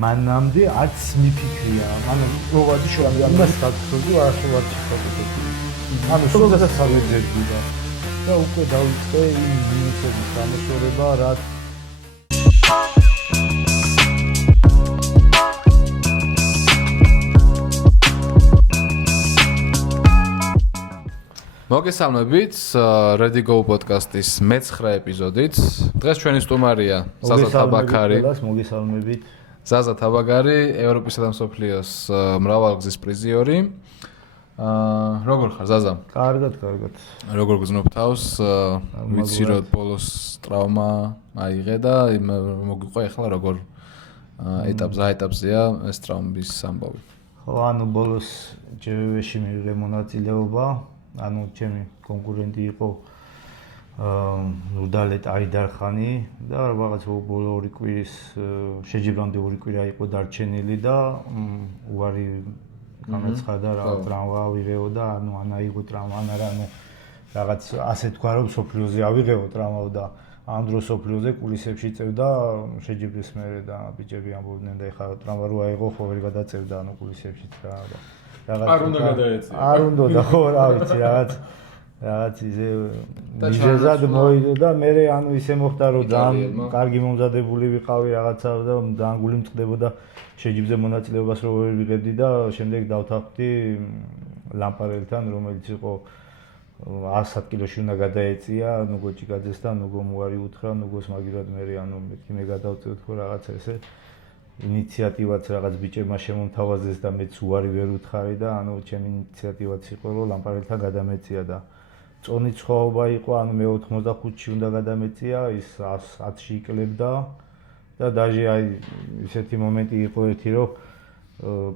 მანამდე არც მიფიქრია. ანუ პროვადი შევამდი ამას საქართველოს არასოდეს შევხვდები. ანუ სულსაც სამეძებდი და უკვე დავიწყე იმ მინუსების გამოშორება, რაც მოგესალმებით, Ready Go podcast-ის მე-9 ეპიზოდით. დღეს ჩვენი სტუმარია ზაზა თაბაქარი. მოგესალმებით. ზაზა თაბაქარი, ევროპისა და მსოფლიოს მრავალგზის პრიზიორი. როგორ ხარ, ზაზა? კარგად. როგორ გძნობ თავს? ვიცი რომ ბოლოს ტრავმა აიღე და მოგიყვე ახლა როგორ ეტაპზეა ეს ტრავმის ამბავი. ხო, ანუ ბოლოს ჯვ-ში მიიღე მონაწილეობა. ანუ ჩემი კონკურენტი იყო ნურდალეტ აიდარხანი და რაღაც ბოლო 2 კვირის შეჯიბრამდე 2 კვირა იყო დარჩენილი და უარი განაცხადა რა ტრავმა ავიღეო და ანუ აიღო ტრავმა ანუ რაღაც ასე თქვა რომ სოფლიოზე ავიღეო ტრავმა და ამ დროს სოფლიოზე კულისებში წევდა შეჯიბრის მერე და ბიჭები ამბობდნენ და ეხლა ტრავმა რო აიღო ხო ვერ გადაწევდა ანუ კულისებშიც რა არ უნდა გადაეწია. არ უნდა და ხო რა ვიცი რაღაც ისე მიზეზად მოიდო და მე ანუ ისე მოხდა რომ ძალიან კარგი მომზადებული ვიყავი რაღაცა და დაანგული მწყდებოდა შეჯიბზე მონაწილეობას რო ვერ ვიღებდი და შემდეგ დავთანხმდი ლამპარელთან რომელიც იყო 100 კილოში უნდა გადაეწია ნუგო ჭიკაძეს და ნუგო მოარი უთხრა ნუგოს მაგირად მე ანუ მე გადავწევ თქო რაღაცა ესე ინიციატივაც რაღაც ბიჭებმა შემომთავაზეს და მეც უარი ვერ უთხარი და ანუ ჩემი ინიციატივაც იყო რომ ლამპარელთან გადამეწია და წონი ცხოვრება იყო ანუ მე 85-ში უნდა გადამეწია ის 100-ში იკლებდა და დაჟე აი ისეთი მომენტი იყო ერთი რომ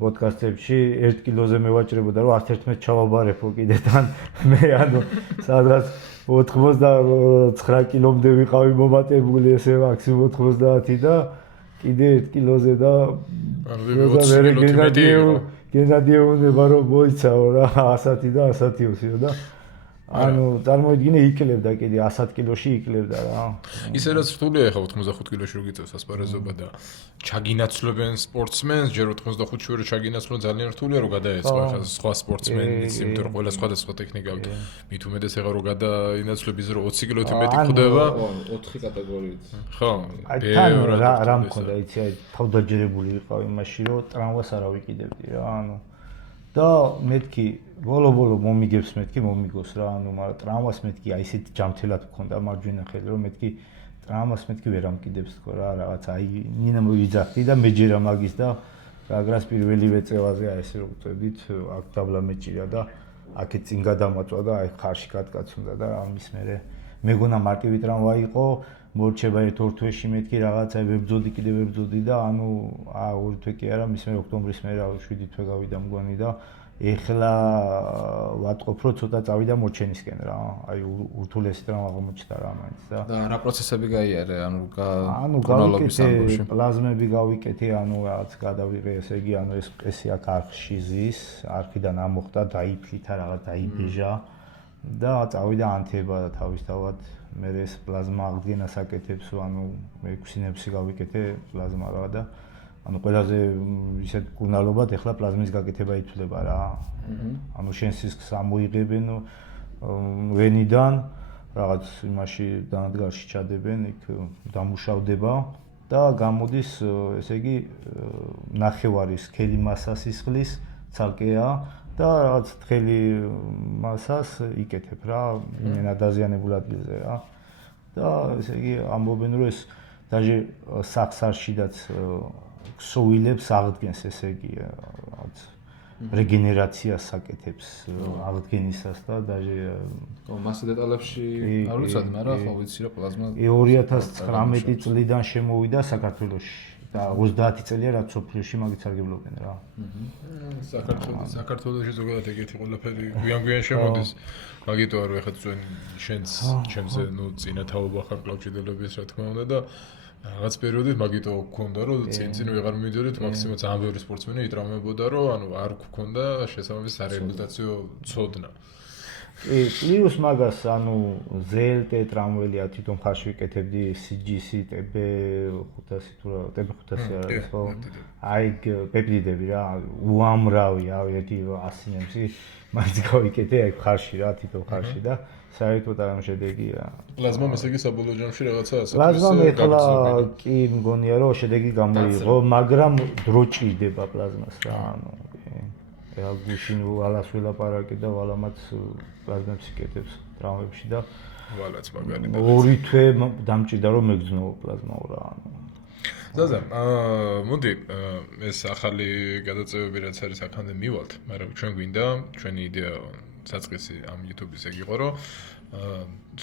პოდკასტებში 1 კილოზე მევაჭრებოდა რომ 11 ჩავაბარებო კიდე თან მე ანუ სადღაც 89 კილომდე ვიყავი მომატებული ესე მაქსიმუმ 90 და კიდე 1 კილოზე და გენადიეუნება რომ მოიცაო რა 100 და 100-იო და ანუ წარმოიდგინე იკლებდა კიდე 100 კილოში იკლებდა რა ისე რაც რთულია ახლა 85 კილოში რო გიწევს ასპარეზობა და ჩაგინაცვლებენ სპორტსმენს ჯერ 85-ში რო ჩაგინაცვლო ძალიან რთულია რომ გადაეწყო ახლა სხვა სპორტსმენიც იმიტომ რომ ყველა სხვადასხვა ტექნიკა აქვს მით უმეტეს ახლა რო გადაინაცვლების რო 20 კილოთი მეტი ხდება 4 კატეგორიით ხო რა მქონდა იცი აი თავდაჯერებული ვიყავ იმაში რომ ტრამვას არ ავიკიდებდი რა ანუ და მეთქი ბოლო მომიგებს მეთქი მომიგოს რა ანუ მაგრამ ტრამვას მეთქი აი ესეთ ჯამთელად მქონდა მარჯვენა ხელი რომ მეთქი ტრამვას მეთქი ვერ ამკიდებს თქო რა რაღაც აი ნინა მოვიძახდი და მეჯერა მაგის და რაგრას პირველივე წევაზე აი ესე რო ვწვევდით აქ დაბლა მეჭირა და აქეთ წინ გადამაწვა და აი ხარში გადკაცუნდა და ამის მერე მეგონა მარტივი ტრამვა იყო მორჩება 1-2 თვეში მეთქი რაღაც აი ვებძოდი და ანუ 2 თვე კი არა მის მე ოქტომბრის მერე 7 თვე გავიდა მგონი და ეხლა ვატყობ რომ ცოტა წავიდა მორჩენისკენ რა აი ურთულესი ტრამვა აღმოჩნდა რა მაინც და რა პროცესები გაიარე ანუ გავიკეთე პლაზმები გავიკეთე ანუ რაღაც გადავიღე ესე იგი ანუ ეს აქ არხში ზის არხიდან ამოხდა დაიფლითა რაღაც დაიბეჟა და წავიდა ანთება და თავისთავად მე ეს პლაზმა აღდგენას აკეთებს ანუ 6 ნებსი გავიკეთე პლაზმა რა და ანუ ყველაზე ისეთ კურნალობად ეხლა პლაზმის გაკეთება ითვლება რა. ანუ შენ სისხლს ამოიღებენ ვენიდან რაღაც იმაში დანადგარში ჩადებენ, იქ დამუშავდება და გამოდის ესე იგი ნახევარი სქელი მასა სისხლის ცალკეა და რაღაც თხელი მასას იკეთებ რა, იმენა დაზიანებულ ადგილზე რა. და ესე იგი ამბობენ რომ ეს დაჟე სახსარშიდაც ქსოვილებს აღდგენს ესე იგი რაღაც რეგენერაციას აკეთებს აღდგენისას და დაჟე მასა დეტალებში არ ვიცოდი მაგრამ ხო ვიცი რომ პლაზმა 2019 წლიდან შემოვიდა საქართველოში და 30 წელია რაც სოფლიოში მაგით სარგებლობენ რა საქართველოში ზოგადად ეგეთი ყველაფერი გვიან შემოდის მაგიტოა რომ ეხლა შენს ჩემზე ნუ წინა თაობა ხარ კლავჭიდელობის რა თქმა უნდა და რაღაც პერიოდით მაგიტო გქონდა რომ წინ ვეღარ მივიდოდით მაქსიმუმ ძალიან ბევრი სპორტსმენი იტრამებოდა რომ ანუ არ გქონდა შესაბამისი სარეაბილიტაციო ცოდნა პლუს მაგას ანუ ZLT ტრამველი თვითონ ხარში ვიკეთებდი CGC TB 500 თუ რა TB 500 არის ხო აი პეპტიდები რა უამრავი ერთი 100 ნემსი მაინც გავიკეთე აი ხარში რა თვითონ ხარში და საერთოდ არ შედეგია პლაზმა ესე იგი საბოლოო ჯამში რაღაცა ასე პლაზმა ეხლა კი მგონია რომ შედეგი გამოიღო მაგრამ დრო ჭირდება პლაზმას რა ანუ ეხლა გუშინ ვალას ვილაპარაკე და ვალამაც პლაზმებს იკეთებს ტრამვებში და ვალაც მაგარია ორი თვე დამჭირდა რომ მეგზნო პლაზმა რა ანუ ზაზა მოდი ეს ახალი გადაწევები რაც არის აქამდე მივალთ მაგრამ ჩვენ გვინდა ჩვენი იდეა საწყისი ამ YouTube-ის ეგ იყო რომ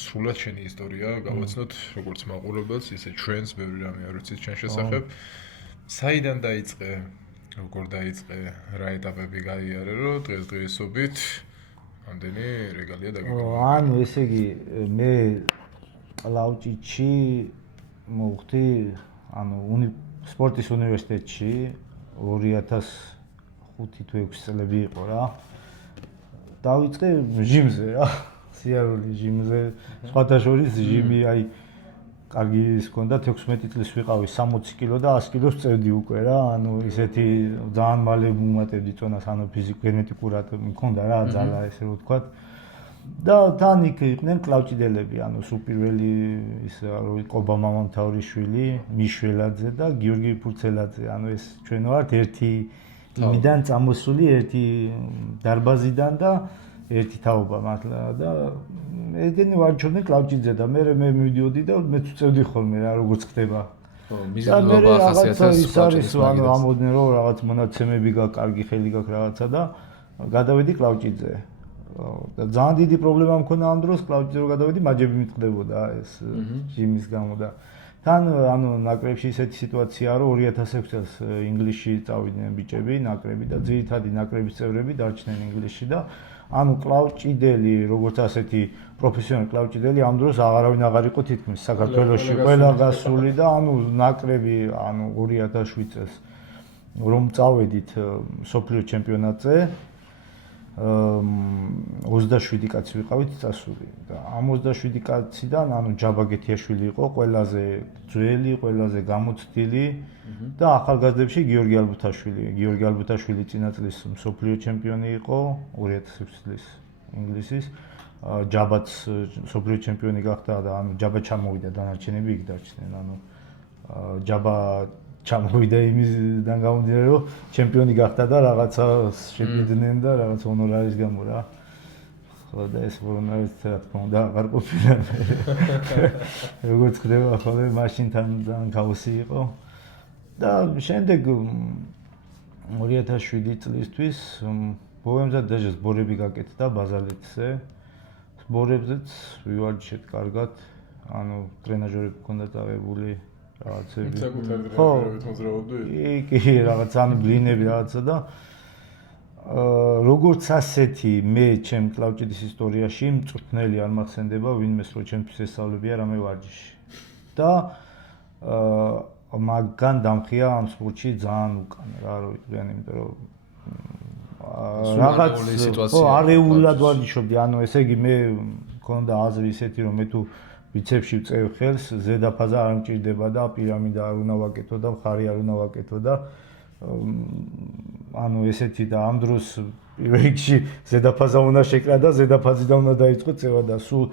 სრულად შენი ისტორია გავაცნოთ როგორც მაყურებელს ისე ჩვენს ბევრი რამე არ ვიცით ჩვენ შესახებ საიდან დაიწყე როგორ დაიწყე რა ეტაპები გაიარე რომ დღესდღეობით ამდენი რეგალია დაგიგო ანუ ესე იგი მე კლავჭიჩი მოვხდი ანუ სპორტის უნივერსიტეტში 2005 თუ 6 წლები იყო რა დავიწყე ჟიმზე რა სიარული ჟიმზე სხვათა შორის ჟიმი აი კარგი ის ჰქონდა 16 წლის ვიყავი 60 კილო და 100 კილოს წევდი უკვე რა ანუ ისეთი ძალიან მალე მომატებდი წონას ანუ ფიზიკურ-გენეტიკურად მქონდა რა ძალა ესე რომ ვთქვათ და თან იქ იყვნენ კლავჭიდელები ანუ სუპირველი ის ყობა მამამთავრიშვილი მიშველაძე და გიორგი ფურცელაძე ანუ ეს ჩვენ ვართ ერთი იმიდან წამოსული ერთი დარბაზიდან და ერთი თაობა მართლა და ეგენი ვარჩევდნენ კლავჭიძე და მე მივიდიოდი და მეც ვწევდი ხოლმე რა როგორც ხდება ხო მიზიდულობა ახასიათებს კლავჭიძის ანუ ამოდნენ რომ რაღაც მონაცემები გაქვს კარგი ხელი გაქვს რაღაცა და გადავედი კლავჭიძე და ძალიან დიდი პრობლემა მქონდა ამ დროს კლავჭიძე რო გადავედი მაჯები მიტყდებოდა ეს ჟიმის გამო და თან ანუ ნაკრებში ისეთი სიტუაციაა რომ 2006 წელს ინგლისში წავიდნენ ბიჭები ნაკრები და ძირითადი ნაკრების წევრები დარჩნენ ინგლისში და ანუ კლავჭიდელი როგორც ასეთი პროფესიონალი კლავჭიდელი ამ დროს აღარავინ აღარ იყო თითქმის საქართველოში ყველა გასული და ანუ ნაკრები ანუ 2007 წელს რომ წავედით სოფლიო ჩემპიონატზე 27 კაცი ვიყავით წასული და ამ 27 კაციდან ანუ ჯაბა გეთიაშვილი იყო ყველაზე ძველი, ყველაზე გამოცდილი და ახალგაზრდებში გიორგი ალბუთაშვილი წინა წლის მსოფლიო ჩემპიონი იყო 2006 წლის ინგლისის ჯაბაც მსოფლიო ჩემპიონი გახდა და ანუ ჯაბა ჩამოვიდა დანარჩენები იქ დარჩნენ ანუ ჯაბა ჩამოვიდა იმისგან გამომდინარე რომ ჩემპიონი გახდა და რაღაცა შეგვიდნენ და რაღაც ჰონორარის გამო რა ხო და ეს ჰონორარის რა თქმა უნდა აღარ ყოფილა როგორც ხდება ხოლმე მაშინთან ძალიან ქაოსი იყო და შემდეგ 2007 წლისთვის ბოემზა დაჟეს ბორები გაკეთდა ბაზალეთზე ბორებზეც ვივარჯიშეთ კარგად ანუ ტრენაჟერები ჰქონდა წაღებული რაღაცები ხო მოძრაობდი კი რაღაც ანუ ბლინები რაღაცა და როგორც ასეთი მე ჩემ კლავჭიდის ისტორიაში მწვრთნელი არ მახსენდება ვინმეს რო ჩემთვის ესწავლებია რამე ვარჯიში და მაგან დამხია ამ სპორტში ძალიან უკან რა რო იყვნენ იმიტომ რომ რაღაც სიტუაცია არეულად ვარჯიშობდი ანუ ესე იგი მე მქონდა აზრი ისეთი რომ მე თუ ბიცეპსში ვწევ ხელს ზედაფაზა არ მჭირდება და პირამიდა არ უნდა ვაკეთო და მხარი არ უნდა ვაკეთო და ანუ ესეთი და ამ დროს პირველ რიგში ზედაფაზა უნდა შეკრა და ზედაფაზიდან უნდა დაიწყო წევა და სულ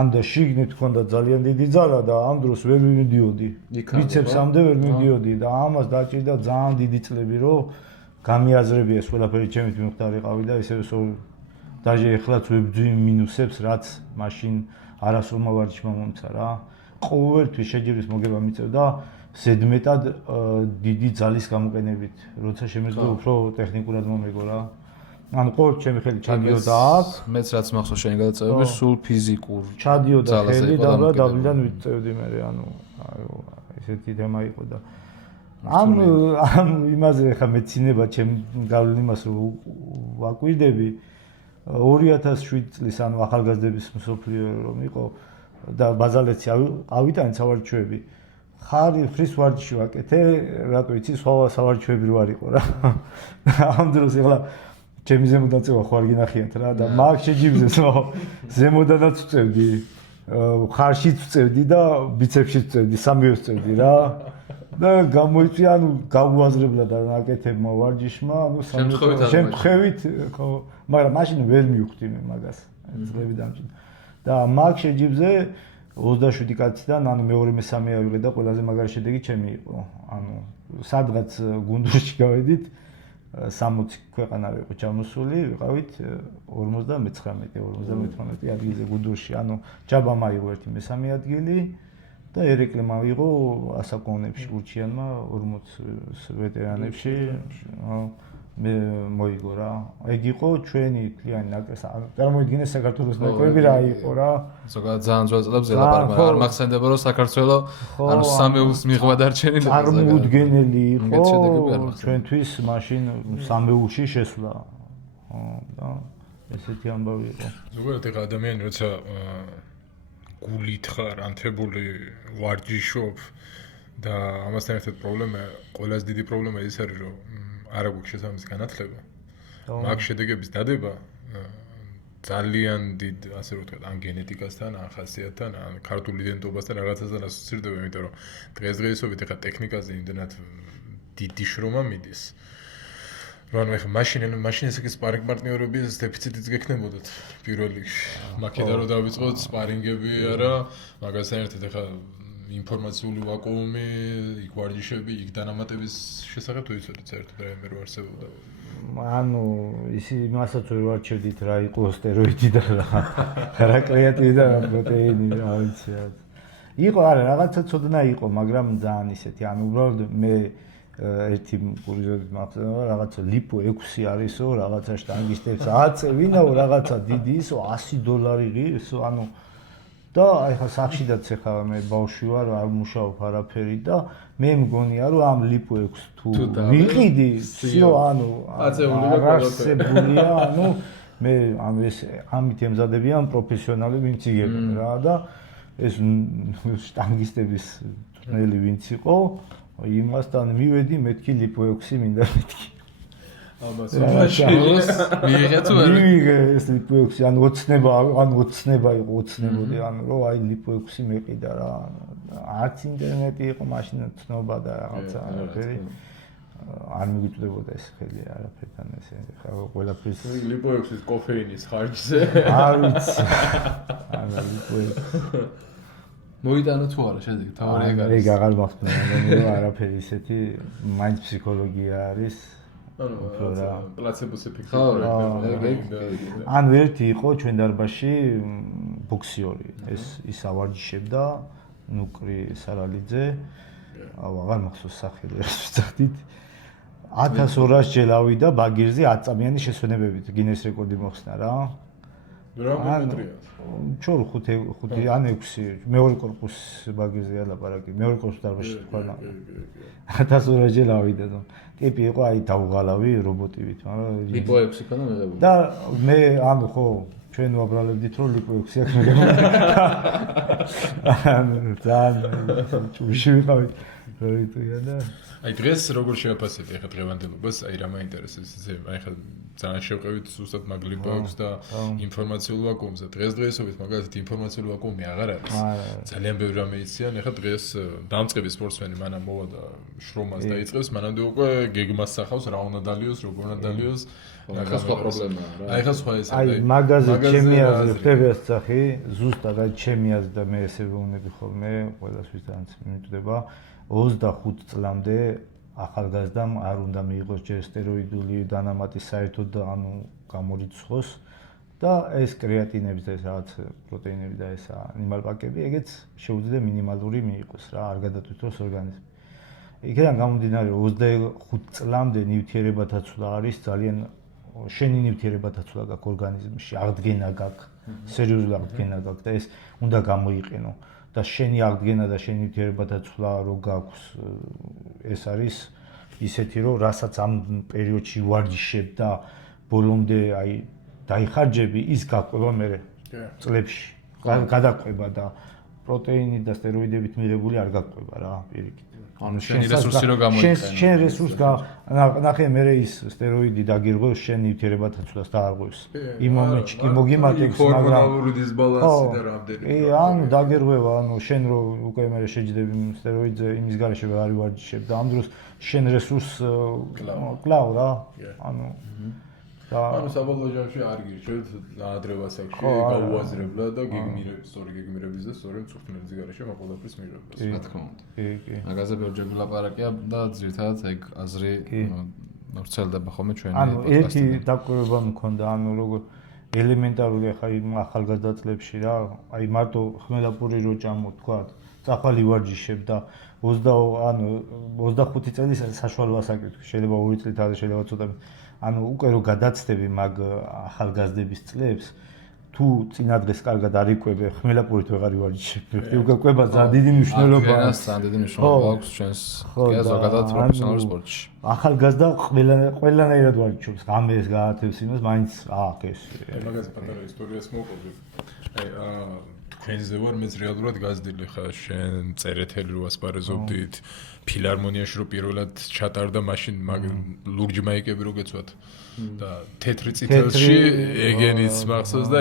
ან და შიგნით მქონდა ძალიან დიდი ძალა და ამ დროს ვერ მივიდიოდი ბიცეპსამდე ვერ მივიდიოდი და ამას დაჭირდა ძალიან დიდი წლები რომ გამიაზრები ეს ყველაფერი ჩემით მიმხდარიყავი და ისე დაჟე ეხლაც ვებძვი მინუსებს რაც მაშინ არასრულმა ვარჯიშმა მომცა რა. ყოველთვის შეჯიბრის მოგება მიწევდა ზედმეტად დიდი ძალის გამოყენებით, როცა შემეძლო უფრო ტექნიკურად მომეგო რა. ანუ ყოველ ჩემი ხელი ჩადიოდა აქ. მეც რაც მახსოვს შენი გადაწევები, სულ ფიზიკურ. ჩადიოდა ხელი და დაბლიდან ვიწევდი მე, ანუ ესეთი თემა იყო და ამ იმაზე ხა მეცინება ჩემ გავლენ იმას რომ ვაკვირდები 2007 წლის ანუ ახალგაზრდების მსოფლიო რომ იყო და ბაზალეთში ავიტანე სავარჯიშოები ხარი ხრის ვარჯიში ვაკეთე რატო იცი სხვა სავარჯიშოები რო არ იყო რა ამ დროს ეხლა ჩემი ზემოდაწევა ხო არ გინახიათ რა და მაგ შეჯიბზეს ზემოდანაც ვწევდი ხარშიც ვწევდი და ბიცეპსიც ვწევდი სამივე ვწევდი რა და გამოიწვია ანუ გაუაზრებლა და ნაკეთებმა ვარჯიშმა ანუ შემთხვევით ხო მაგრამ მაშინ ვერ მივხვდი მე მაგას ძლები დამჭირდა და მაგ შეჯიბზე 27 კაციდან ანუ მეორე მესამე ავიღე და ყველაზე მაგარი შედეგი ჩემი იყო ანუ სადღაც გუნდურში გავედით 60 ქვეყანა იყო ჩამოსული ვიყავით 59 ადგილზე გუნდურში ანუ ჯაბამ აიღო ერთი მესამე ადგილი და ერეკლემ აიღო ასაკონებში გურჩიანმა 40 ვეტერანებში მე მოიგო რა ეგ იყო ჩვენი კლიანი ნაკრები წარმოიდგინე საქართველოს ნაკრები რა იყო რა ზოგადად ძალიან ძველ წლებს ელაპარაკა არ მახსენდება რომ საქართველოს ანუ სამეულს მიღვა დარჩენილი წარმოუდგენელი იყო ჩვენთვის მაშინ სამეულში შესვლა და ესეთი ამბავი იყო ზოგადად ეხა ადამიანი როცა გულით ხარ ანთებული ვარჯიშობ და ამასთან ერთად პრობლემა ყველაზე დიდი პრობლემა ის არის რომ არ აქვს შესაბამისი განათლება. მაგ შედეგების დადება ძალიან დიდ ასე რომ ვთქვათ, ან გენეტიკასთან, ან ხასიათთან, ან ქართული იდენტობასთან რაღაცასთან ასოცირდება, იმიტომ რომ დღესდღეობით ეხა ტექნიკაზე იმდენად დიდი შრომა მიდის. რომ ეხა მაშინ ესე კი სპარინგ პარტნიორების დეფიციტიც გექნებოდათ პირველ რიგში. მაქედან რომ დავიწყოთ სპარინგები არა, მაგასთან ერთად ეხა ინფორმაციული ვაკუუმი, იქ ვარჯიშები, იქ დანამატების შესახებ თუ იცოდით საერთოდ რაიმე რო არსებობდა? ანუ იმასაც ვერ ვარჩევდით რა იყო სტეროიდი და რა კრეატინი და პროტეინი რა ვიცი რა. იყო არა რაღაცა ცოდნა იყო, მაგრამ ძალიან ისეთი, ანუ უბრალოდ მე ერთი კურიოზით მახსოვს რაღაცა ლიპო 6 არისო, რაღაცა შტანგისტებს აწევინაო რაღაცა დიდი ისო $100 ისო ანუ და აი ხა სახშიდაც ეხა მე ბავშვი ვარ არ მუშაობ არაფერი და მე მგონია რომ ამ ლიპო 6 თუ ვიყიდი всё ანუ არსებურია ანუ მე ამ ეს ამით ემზადებიან პროფესიონალი ვინც იგებენ რა და ეს შტანგისტების ტუნელი ვინც იყო იმასთან მივედი მეთქი ლიპო 6 მინდა მეთქი ამას მაშინს მიიღე თუ არა? მიიღე ეს ლიპო 6 ან ოცნება იყო ოცნებოდი ანუ რომ აი ლიპო 6 მეყიდა რა არც ინტერნეტი იყო მაშინ ცნობა და რაღაცა არაფერი არ მიგვიწვდებოდა ეს ხელი არაფერთან ესე ხა ყველაფერს ლიპო 6-ის კოფეინის ხარჯზე არ ვიცი ანუ ლიპო მოიტანა თუ არა შედეგი თავი ეგ არის ეგ აღარ მახსოვს რომ არაფერი ისეთი მაინც ფსიქოლოგია არის პლაცებოს ეფექტი. ანუ ერთი იყო ჩვენ დარბაზში ბოქსიორი. ის ავარჯიშებდა ნუკრი სარალიძე. აღარ მახსოვს სახელი რა ვწახდით. 1200 ჯერ ავიდა ბაგირზე 10 წამიანი შესვენებებით გინეს რეკორდი მოხსნა რა. რა მეტრია? ჩორ 5 ან 6 მეორე კორპუსი ბაგირზე ალაპარაკი მეორე კორპუსი დარბაზში თქვა 1200 ჯერ ავიდა და ტიპი იყო აი დაუღალავი რობოტივით მაგრამ ლიპო 6 ქონა მიღებული და მე ანუ ხო ჩვენ ვაბრალებდით რომ ლიპო 6 აქვს მიღებული ანუ ძალიან ჭუში ვიყავით როიტია და აი დღეს როგორ შევაფასებთ ახლა დღევანდელობას აი რა მაინტერესებს ისე აი ხა ძალიან შევყევით ზუსტად მაგ ლიპო 6 და ინფორმაციულ ვაკუუმზე დღესდღეობით მაგალითად ინფორმაციული ვაკუუმი აღარ არის ძალიან ბევრი რამე იციან ახლა დღეს დამწყები სპორტსმენი მანამ მოვა და შრომას დაიწყებს მანამდე უკვე გეგმას სახავს რა უნდა დალიოს როგორ უნდა დალიოს ახლა სხვა პრობლემაა რა აი ხა სხვა ეს აი მაგაზე ჩემი აზრი ხდება სახი ზუსტად აი ჩემი აზრი და მე ესე ვუნები ხოლმე ყველასთვის ძალიან მიმიტდება 25 წლამდე ახალგაზრდამ არ უნდა მიიღოს ჯერ სტეროიდული დანამატი საერთოდ და ანუ გამორიცხოს და ეს კრეატინები და ეს რაღაც პროტეინები და ეს ანიმალპაკები ეგეც შეუძლია მინიმალური მიიღოს რა არ გადათვითოს ორგანიზმი. იქიდან გამომდინარე 25 წლამდე ნივთიერებათა ცვლა არის ძალიან შენი ნივთიერებათა ცვლა გაქვს ორგანიზმში აღდგენა გაქვს სერიოზული აღდგენა გაქვს და ეს უნდა გამოიყენო. და შენი აღდგენა და შენი ნივთიერებათა ცვლა რო გაქვს ეს არის ისეთი რომ რასაც ამ პერიოდში ვარჯიშებ და ბოლომდე აი დაიხარჯები ის გაყვება მე წლებში გადაყვება და პროტეინი და სტეროიდებით მიღებული არ გაგყვება რა პირიქით. ანუ შენი რესურსი რო გამოიყენო. შენ რესურს ნახე მე ის სტეროიდი დაგირღვევს შენ ნივთიერებათა ცვლას და არ ღვევს. იმ მომენტში კი მოგიმატებს, მაგრამ ჰორმონალური დისბალანსი და რამდენი. ანუ დაგირღვევა, ანუ შენ რო უკვე მე შეჯდები სტეროიდზე იმის გარეშე არ ვარჯიშებ და ამ დროს შენ რესურს კლავ რა. ანუ ანუ საბოლოო ჯამში არ გირჩევთ ადრევასაკში გაუაზრებლა და გეგმირების და სწორი მწვრთნელის გარეშე მაყურებლის მიღებას. რა თქმა უნდა. კი. მაგაზე ბევრჯერ ვილაპარაკია და ძირითადად ეგ აზრი ვრცელდება ხოლმე ჩვენი პოდკასტში. ანუ ერთი დაკვირვება მქონდა, ანუ როგორ ელემენტარული ახლა იმ ახალგაზრდა წლებში რა, აი მარტო ხმელაპური რო ჭამო თქვა, წახალი ვარჯიშებ და 25 წელი საშუალო ასაკი შეიძლება 2 წლით არის შეიძლება ცოტა ანუ უკვე რო გადაცდები მაგ ახალგაზრდების წლებს თუ წინადღეს კარგად არ იკვებე ხმელაპურით ვეღარ ვარჯიშებ. უკვე კვება ძალიან დიდი მნიშვნელობა აქვს. ძალიან დიდი მნიშვნელობა აქვს ჩვენს ზოგადად პროფესიონალურ სპორტში. ახალგაზრდა ყველანაირად ვარჯიშობს. გამეს გაათევს იმას, მაინც აქ ეს. მაგაზე პატარა ისტორიას მოვყვები. თქვენზე ვარ მეც რეალურად გაზრდილი ხა შენ წერეთელი რო ასპარეზობდით ფილარმონიაში რო პირველად ჩატარდა მაშინ მაგ ლურჯი მაიკები რო გეცვათ და თეთრი წითელში ეგენიც მახსოვს და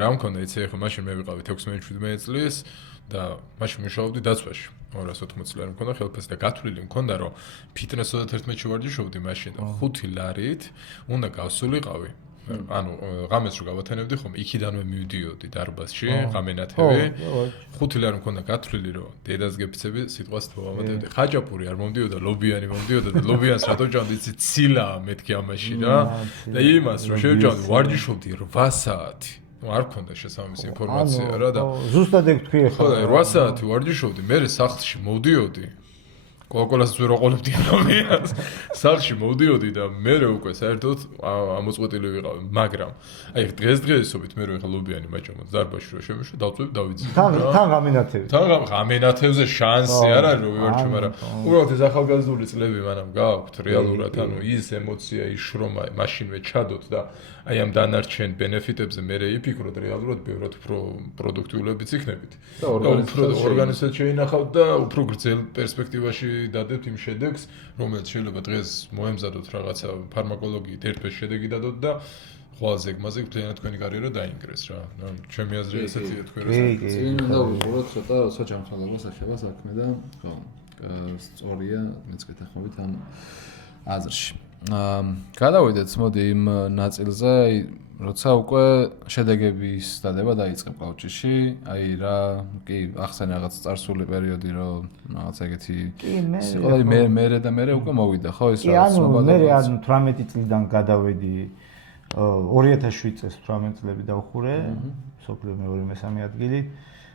რა მქონდა იცი ხო მაშინ მე ვიყავი 16-17 წლის და მაშინ მუშაობდი დაცვაში 280 ლარი მქონდა ხელფასი და გათვლილი მქონდა რომ ფიტნეს 31-ში ვარჯიშობდი მაშინ 5 ლარით უნდა გავსულიყავი ანუ ღამეს რო გავათანებდი ხომ იქიდანვე მივდიოდი დარბაზში ღამენათევი 5 ლარი მქონდა გათვლილი რომ დედას გეფიცები სიტყვას თოვამატებდი ხაჭაპური არ მომდიოდა ლობიანი მომდიოდა და ლობიანს რატო ჭამდი იცი ცილა მეთქი ამაში რა და იმას რომ შევჭამდი ვარჯიშობდი 8 საათი არ მქონდა შესაბამისი ინფორმაცია რა და ზუსტად ეგ თქვი ხო 8 საათი ვარჯიშობდი მე სახლში მოვდიოდი კოკოლას ვერ აყოლებდი ამას სახლში მოვდიოდი და მე უკვე საერთოდ ამოწყვეტილი ვიყავი მაგრამ აი დღესდღეობით მე ხა ლობიანი მაჭამოთ დარბაზში რო შემეშვა დავწვევ დავიძინე თან გამენათევი თან გამენათევზე შანსი არ არის რომ ვივარჩი მაგრამ უბრალოდ ეს ახალგაზრდული წლები მანამ გააქვთ რეალურად ანუ ის ემოცია ის შრომა მაშინვე ჩადოთ და აი ამ დანარჩენ ბენეფიტებზე მე იფიქროთ რეალურად ბევრად უფრო პროდუქტიულებიც იქნებით და უფრო ორგანიზაციას შეინახავთ და უფრო გრძელ პერსპექტივაში დადეთ იმ შედეგს, რომელიც შეიძლება დღეს მოემზადოთ რაღაცა ფარმაკოლოგიით ერთպես შედეგი დადოთ და ხვალზე გმაზე მთლიანად თქვენი კარიერა დაინგრეს რა. ჩემი აზრი ესეთია თქვენ რას. წინ უნდა ვიყუროთ ცოტა როცა ჯანმრთელობას ეხება საქმე და ხო, სწორია მეც გეთანხმებით ამ აზრში. გადავიდეთ მოდი იმ ნაწილზე, როცა უკვე შედეგების დადება დაიწყება კაუჩიში, აი რა, კი, ახსენე რაღაც წარსული პერიოდი, რომ რაღაც ეგეთი იყო, მე უკვე მოვიდა, ხო, ეს რაღაც სნობადობა. კი, ანუ მე 18 წლიდან გადავედი 2007 წელს 18 წლები დავხურე, სოფლიო მეორე მესამე ადგილი.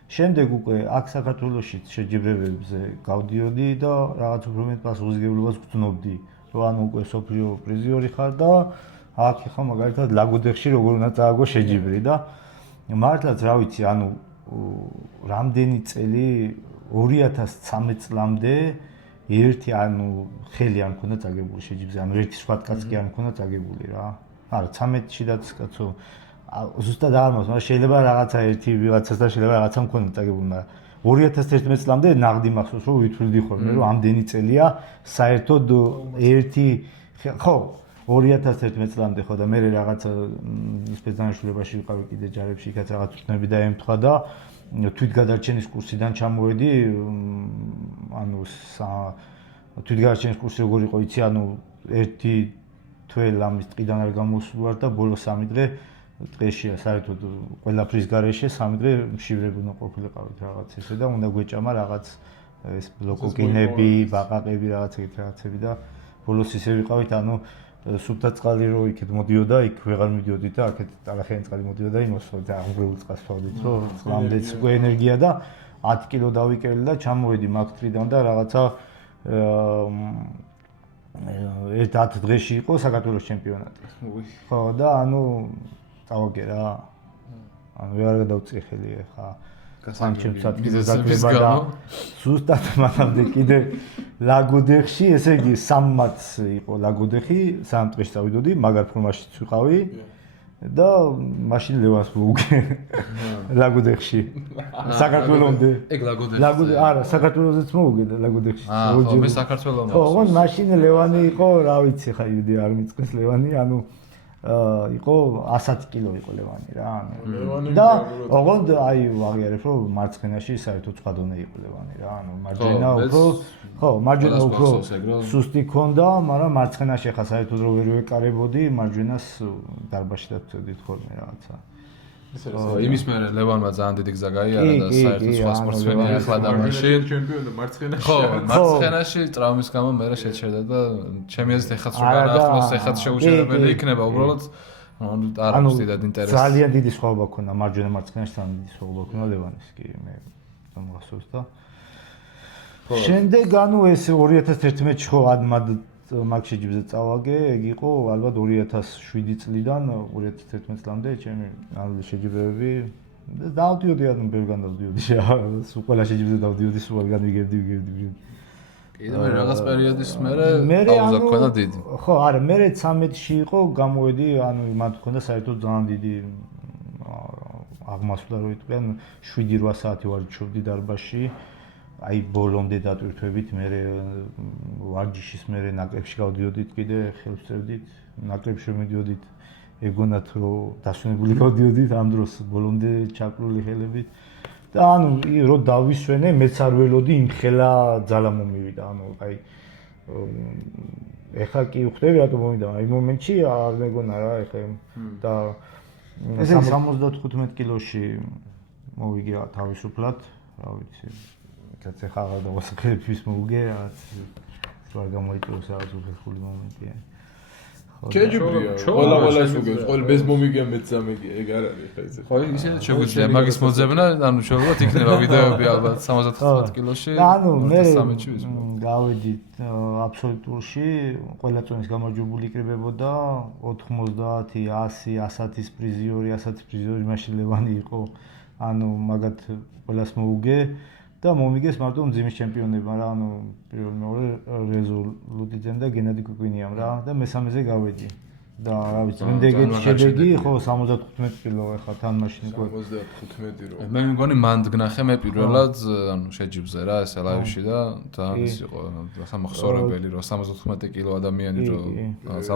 შემდეგ უკვე აქ საქართველოში შეჯიბრებებზე გავდიოდი და რაღაც უფრო მეტ პასუხისმგებლობას ვგრძნობდი, რომ ანუ უკვე სოფლიო პრიზიორი ხარ და აქ ხა მაგალითად ლაგოდეხში როგორ უნდა წააგო შეჯიბრი და მართლაც რა ვიცი ანუ რამდენი წელი 2013 წლამდე ერთი ანუ ხელი არ მქონდა წაგებული შეჯიბრზე ანუ ერთი სხვა კაცი არ მქონდა წაგებული რა არა 13-ში და კაცო ზუსტად არ მოს მაგრამ შეიძლება რაღაცა ერთი ვიღაცასთან შეიძლება რაღაცა მქონდა წაგებული მაგრამ 2011 წლამდე ნაღდი მახსოვს რომ ვითვლიდი ხოლმე რომ ამდენი წელია საერთოდ ერთი ხო 2011 წლამდე ხო და მე რაღაცა სპეცდანაშულებაში ვიყავი კიდე ჯარებში იქაც რაღაც თვითნები დაემთხვა და თვითგადარჩენის კურსიდან ჩამოვედი ანუ თვითგადარჩენის კურსი როგორ იყო იცი ანუ ერთი თველ ამის ტყიდან არ გამოსვარ და ბოლო 3 დღე დღეშია საერთოდ ყველაფრის გარეშე 3 დღე მშივრები უნდა ყოფილიყავით რაღაც ესე და უნდა გვეჭამა რაღაც ეს ბლოკოკინები, ბაყაყები რაღაც ეგეთ რაღაცები და ბოლოს ისე ვიყავით ანუ სუფთა წყალი რო იქეთ მოდიოდა, იქ ვეღარ მიდიოდი და აქეთ ტალახიანი წყალი მოდიოდა იმოსო და აღგრეულ წყალს ვთვალდით, რომ წყლამდეც უკვე ენერგია და 10 კილო დავიკელე და ჩამოვედი მაგ-3-დან და რაღაცა ერთ 10 დღეში იყო საქართველოს ჩემპიონატი. ხო და ანუ წავაგე რა. ანუ ვეღარ გადავწი ხელი ხა. გასამჩემსად კიდე დაგება და ზუსტად მანამდე კიდე ლაგოდეხში, ესე იგი 3 მატს იყო ლაგოდეხი, 3 დღეში წავიდოდი, მაგარ ფორმაშიც ვიყავი და მაშინ ლევანს მოუგე ლაგოდეხში საქართველოსამდე ეგ ლაგოდეხში არა საქართველოსაც მოუგე და ლაგოდეხში ხო მე საქართველოს ხო მაშინ ლევანი იყო რა ვიცი ხა იუდი არ მიწყეს ლევანი ანუ იყო 100 კილო იყო ლევანი რა ანუ და ოღონდ აი ვაღიარებ რომ მარცხენაში საერთოდ სხვა დონე იყო ლევანი რა ანუ მარჯვენა უფრო ხო მარჯვენა უფრო სუსტი ქონდა მაგრამ მარცხენაში ხა საერთოდ რო ვერ ვეკარებოდი მარჯვენას დარბაში დავწევდით ხოლმე რაღაცა იმის მერე ლევანმა ძალიან დიდი გზა გაიარა და საერთოდ სხვა სპორტსმენია ახლა და მაშინ ჩემპიონი მარცხენაში ხო მარცხენაში ტრავმის გამო მერე შეჩერდა და ჩემი აზრით ეხაც რო განახლოს ეხაც შეუჩერებელი იქნება უბრალოდ არ აქვს დიდად ინტერესი ძალიან დიდი სხვაობა ქონდა მარჯვენა მარცხენაში ძალიან დიდი სხვაობა ქონდა ლევანის კი მე დამახსოვს და შემდეგ ანუ ეს 2011-ში ხო ადმად მაგ შეჯიბზე წავაგე, ეგ იყო ალბათ 2007 წლიდან 2011 წლამდე ჩემი შეჯიბრებები და დავდიოდი ანუ ბევრგან დავდიოდი სულ ყველა შეჯიბზე დავდიოდი სულ არ განვიგებდი კიდე მე რაღაც პერიოდის მერე აუზა ქონდა დიდი ხო არა მე 13-ში იყო გამოვედი ანუ მათ ქონდა საერთოდ ძალიან დიდი აღმასვლა რო იტყვიან 7-8 საათი ვარჯიშობდი დარბაზში აი ბოლომდე დატვირთვებით მე ვარჯიშის მე ნაკრებში გავდიოდით კიდე ხელს წევდით ნაკრებში მიდიოდით ეგონათ რომ დასვენებული გავდიოდით ამ დროს ბოლომდე ჩაკრული ხელებით და ანუ რო დავისვენე მეც არ ველოდი იმ ხელა ძალა მომივიდა ანუ აი ეხლა კი ვხვდები რატომ მომიდა აი მომენტში არ მეგონა რა ეხლა და ესე 75 კილოში მოვიგე თავისუფლად რა ვიცი კაცი ხაღალ და მოსახლეობის მოუგე რაც ვარ გამოიწვევს რაღაც უხერხული მომენტია შეჯიბრია ყველა სუგებს ყველა без მომიგე მეც ამიგე ეგ არ არის ხა ისე ხო ისე შეგვიძლია მაგის მოძებნა ანუ შეიძლება იქნება ვიდეოები ალბათ 75 კილოში ანუ მე გავედით აბსოლუტურში ყველა წონის გამარჯვებული იქნებოდა 90 100 100-ის პრიზიორი 100-ის პრიზიორი მაშინ ლევანი იყო ანუ მაგათ ყველას მოუგე და მომიგეს მარტო მძიმის ჩემპიონებმა რა ანუ პირველ მეორე რეზოლუტიძემ და გენადი კუკვინიამ რა და მესამეზე გავედი და რა ვიცი იმდეგეთი შედეგი ხო 75 კილო ეხა თან მაშინ 75 რო მე მგონი მანდ გნახე მე პირველად ანუ შეჯიბზე რა ეს ლაივში და ის იყო სამახსოვრებელი რომ 75 კილო ადამიანი რო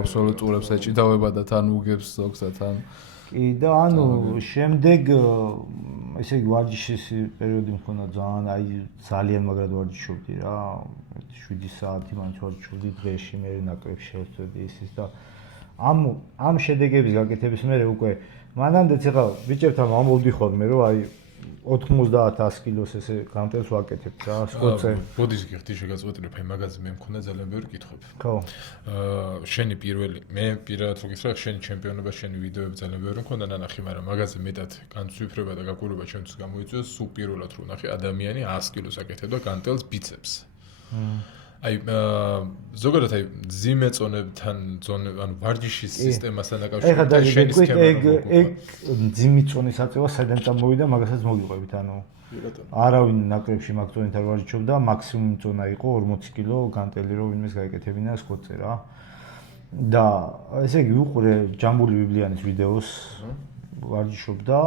აბსოლუტურებს ეჭიდავება და თან უგებს ზოგს და თან კი და ანუ შემდეგ ესე იგი ვარჯიშის პერიოდი მქონდა ძალიან მაგრად ვარჯიშობდი რა 7 საათი მან ვარჯიშობდი დღეში მე ნაკრებში შევწევდი ისის და ამ შედეგების გაკეთების მერე უკვე მანამდეც ეხლა ბიჭებთან ამბობდი ხოლმე რომ აი 90-100 კილოს ესე განტელს ვაკეთებ რა სკოце ბოდის გიხდი შეგაწყვეტილებ აი მაგაზე მე მქონდა ძალიან ბევრი კითხვები ხო შენი პირველი მე პირადად რო გითხრა შენი ჩემპიონობა შენი ვიდეოები ძალიან ბევრი მქონდა ნანახი მაგრამ მაგაზე მეტად განცვიფრება და გაკურება ჩემთვის გამოიწვია სულ პირველად რო ნახე ადამიანი 100 კილოს აკეთებდა განტელს ბიცეპს აი ზოგადად აი ძიმეწონებთან ანუ ვარჯიშის სისტემასთან დაკავშირებით შენი სქემა ეგ ძიმიწონის აწევა საიდან წამოვიდა მაგასაც მოგიყვებით ანუ არავინ ნაკრებში მაგ წონით არ ვარჯიშობდა მაქსიმუმ წონა იყო 40 კილო განტელი რომ ვინმეს გაეკეთებინა სკოце რა და ესე იგი უყურე ჯამბული ბიბლიანის ვიდეოს ვარჯიშობდა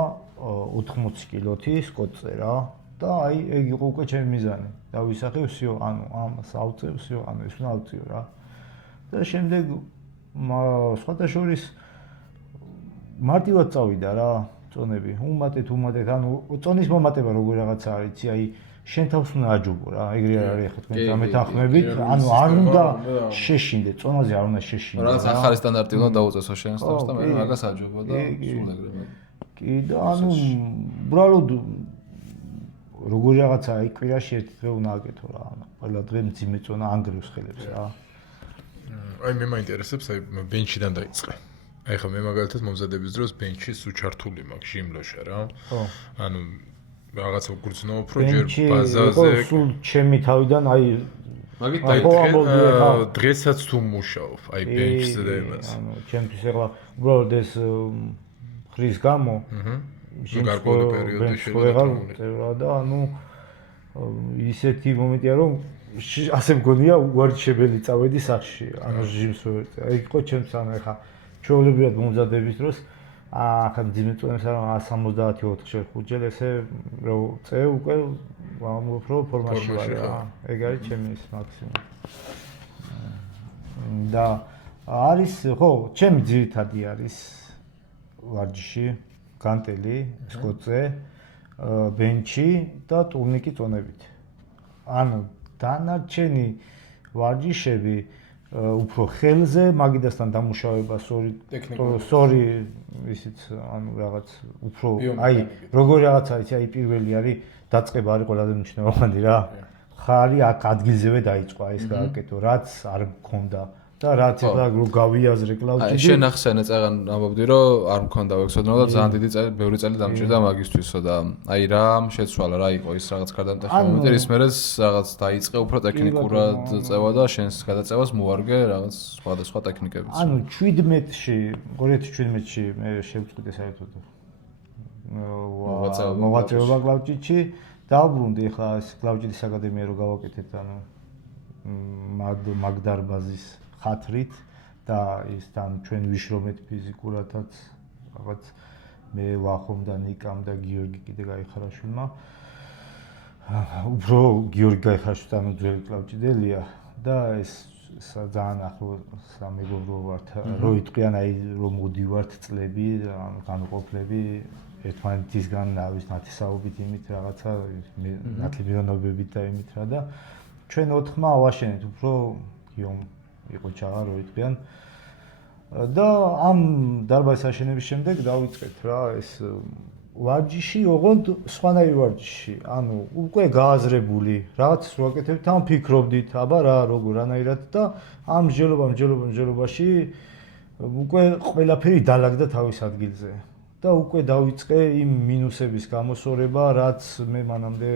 80 კილოთი სკოце რა და აი ეგ იყო უკვე ჩემი მიზანი და ვისახე всё ანუ ამას ავწევ всё ანუ ეს უნდა ავწიო რა და შემდეგ სხვათა შორის მარტივად წავიდა რა წონები უმატეთ ანუ წონის მომატება როგორ რაღაცა არის იცი აი შენ თავს უნდა აჯობო რა ეგრე არ არის ხო თქვენ დამეთანხმებით ანუ არ უნდა შეშინდე წონაზე არ უნდა შეშინდე რა ახალი სტანდარტი უნდა დაუწესო შენს თავს და მე მაგას აჯობო და სულ ეგრე კი და ანუ უბრალოდ როგორ რაღაცა აი კვირაში ერთი დღე უნდა აკეთო რა ანუ ყველა დღე მძიმე წონა ანგრევს ხელებს რა აი მე მაინტერესებს აი ბენჩიდან დაიწყე აი ხა მე მაგალითად მომზადების დროს ბენჩის უჩართული მაქვს ჟიმლოშა რა ხო ანუ რაღაცა გრძნობ რო ჯერ ბაზაზე სულ ჩემი თავიდან აი მაგით დღესაც თუ მუშაობ აი ბენჩზე და იმას ანუ ჩემთვის ეხლა უბრალოდ ეს ხრის გამო გარკვეული პერიოდი შეიძლება და ანუ ისეთი მომენტია რომ ასე მგონია უარჩეველი წავედი სახში ანუ ჟიმს ეგ იყო ჩემს ანუ ეხა ჩვეულებრივად მომზადების დროს ახლა ძიმეწონებს 174 ხუთჯერ ესე რო წე უკვე უფრო ფორმაში ვარ რა. ეგ არის ჩემი ის მაქსიმუმი. და არის ხო, ჩემი ძირითადი არის ვარჯიში, განტელი, სკოწე, ბენჩი და ტურნიკი წონებით. ანუ დანარჩენი ვარჯიშები უფრო ხელზე, მაგიდასთან დამუშავება, სწორი ისიც ანუ რაღაც უფრო აი როგორი რაღაცა იცი, აი პირველი არის დაწყება არის ყველაზე მნიშვნელოვანი რა. ხარი აქ ადგილზევე დაიწყო ეს გააკეთო, რაც არ მქონდა. და რაც ეხლა რო გავიაზრე კლავჭი. აი შენ ახსენე წაღან ამბობდი რომ არ მქონდა ვექსოდნო და ძალიან დიდი წელი, ბევრი წელი დამჭირდა მაგისთვისო და აი რა შეცვალა, რა იყო ის რაღაც გარდამტეხი მომენტი, რის მერეც რაღაც დაიწყე უფრო ტექნიკურად წევა და შენს გადაწევას მოარგე რაღაც სხვადასხვა ტექნიკებიც. ანუ 17-ში, 2017-ში მე შევწყვიტე საერთოდ მოვაწეობა კლავჭიჩი, დავბრუნდი ახლა ეს კლავჭის აკადემია რო გავაკეთეთ, ანუ მაგდარბაზის ხათრით და ის თან ჩვენ ვიშრომეთ ფიზიკურადაც რაღაც მე ვახომ და ნიკამ და გიორგი კიდე გაიხარაშვილმა. უფრო გიორგი გაიხარაშვილ ანუ ძველი კლავჭიდელია და ეს ძალიან ახლო სამეგობრო ვართ. რო იტყვიან აი რომ მოდივართ წლები, განყოფლები ერთმანეთისგან ნავის ნათესაობით იმით რაღაცა ნათლიბირონობებით და იმით რა და ჩვენ ოთხმა ავაშენეთ უფრო გიომ იყო ჩაღა რო იტყვიან და ამ დარბაზის აშენების შემდეგ დავიწყეთ რა ეს ვარჯიში, ოღონდ სხვანაირი ვარჯიში. ანუ უკვე გააზრებული რაღაცას რო აკეთებთ, ამ ფიქრობდით, აბა რა როგორანაირად და ამ მსჯელობაში უკვე ყველაფერი დაალაგდა თავის ადგილზე. და უკვე დავიწყე იმ მინუსების გამოსორება, რაც მე მანამდე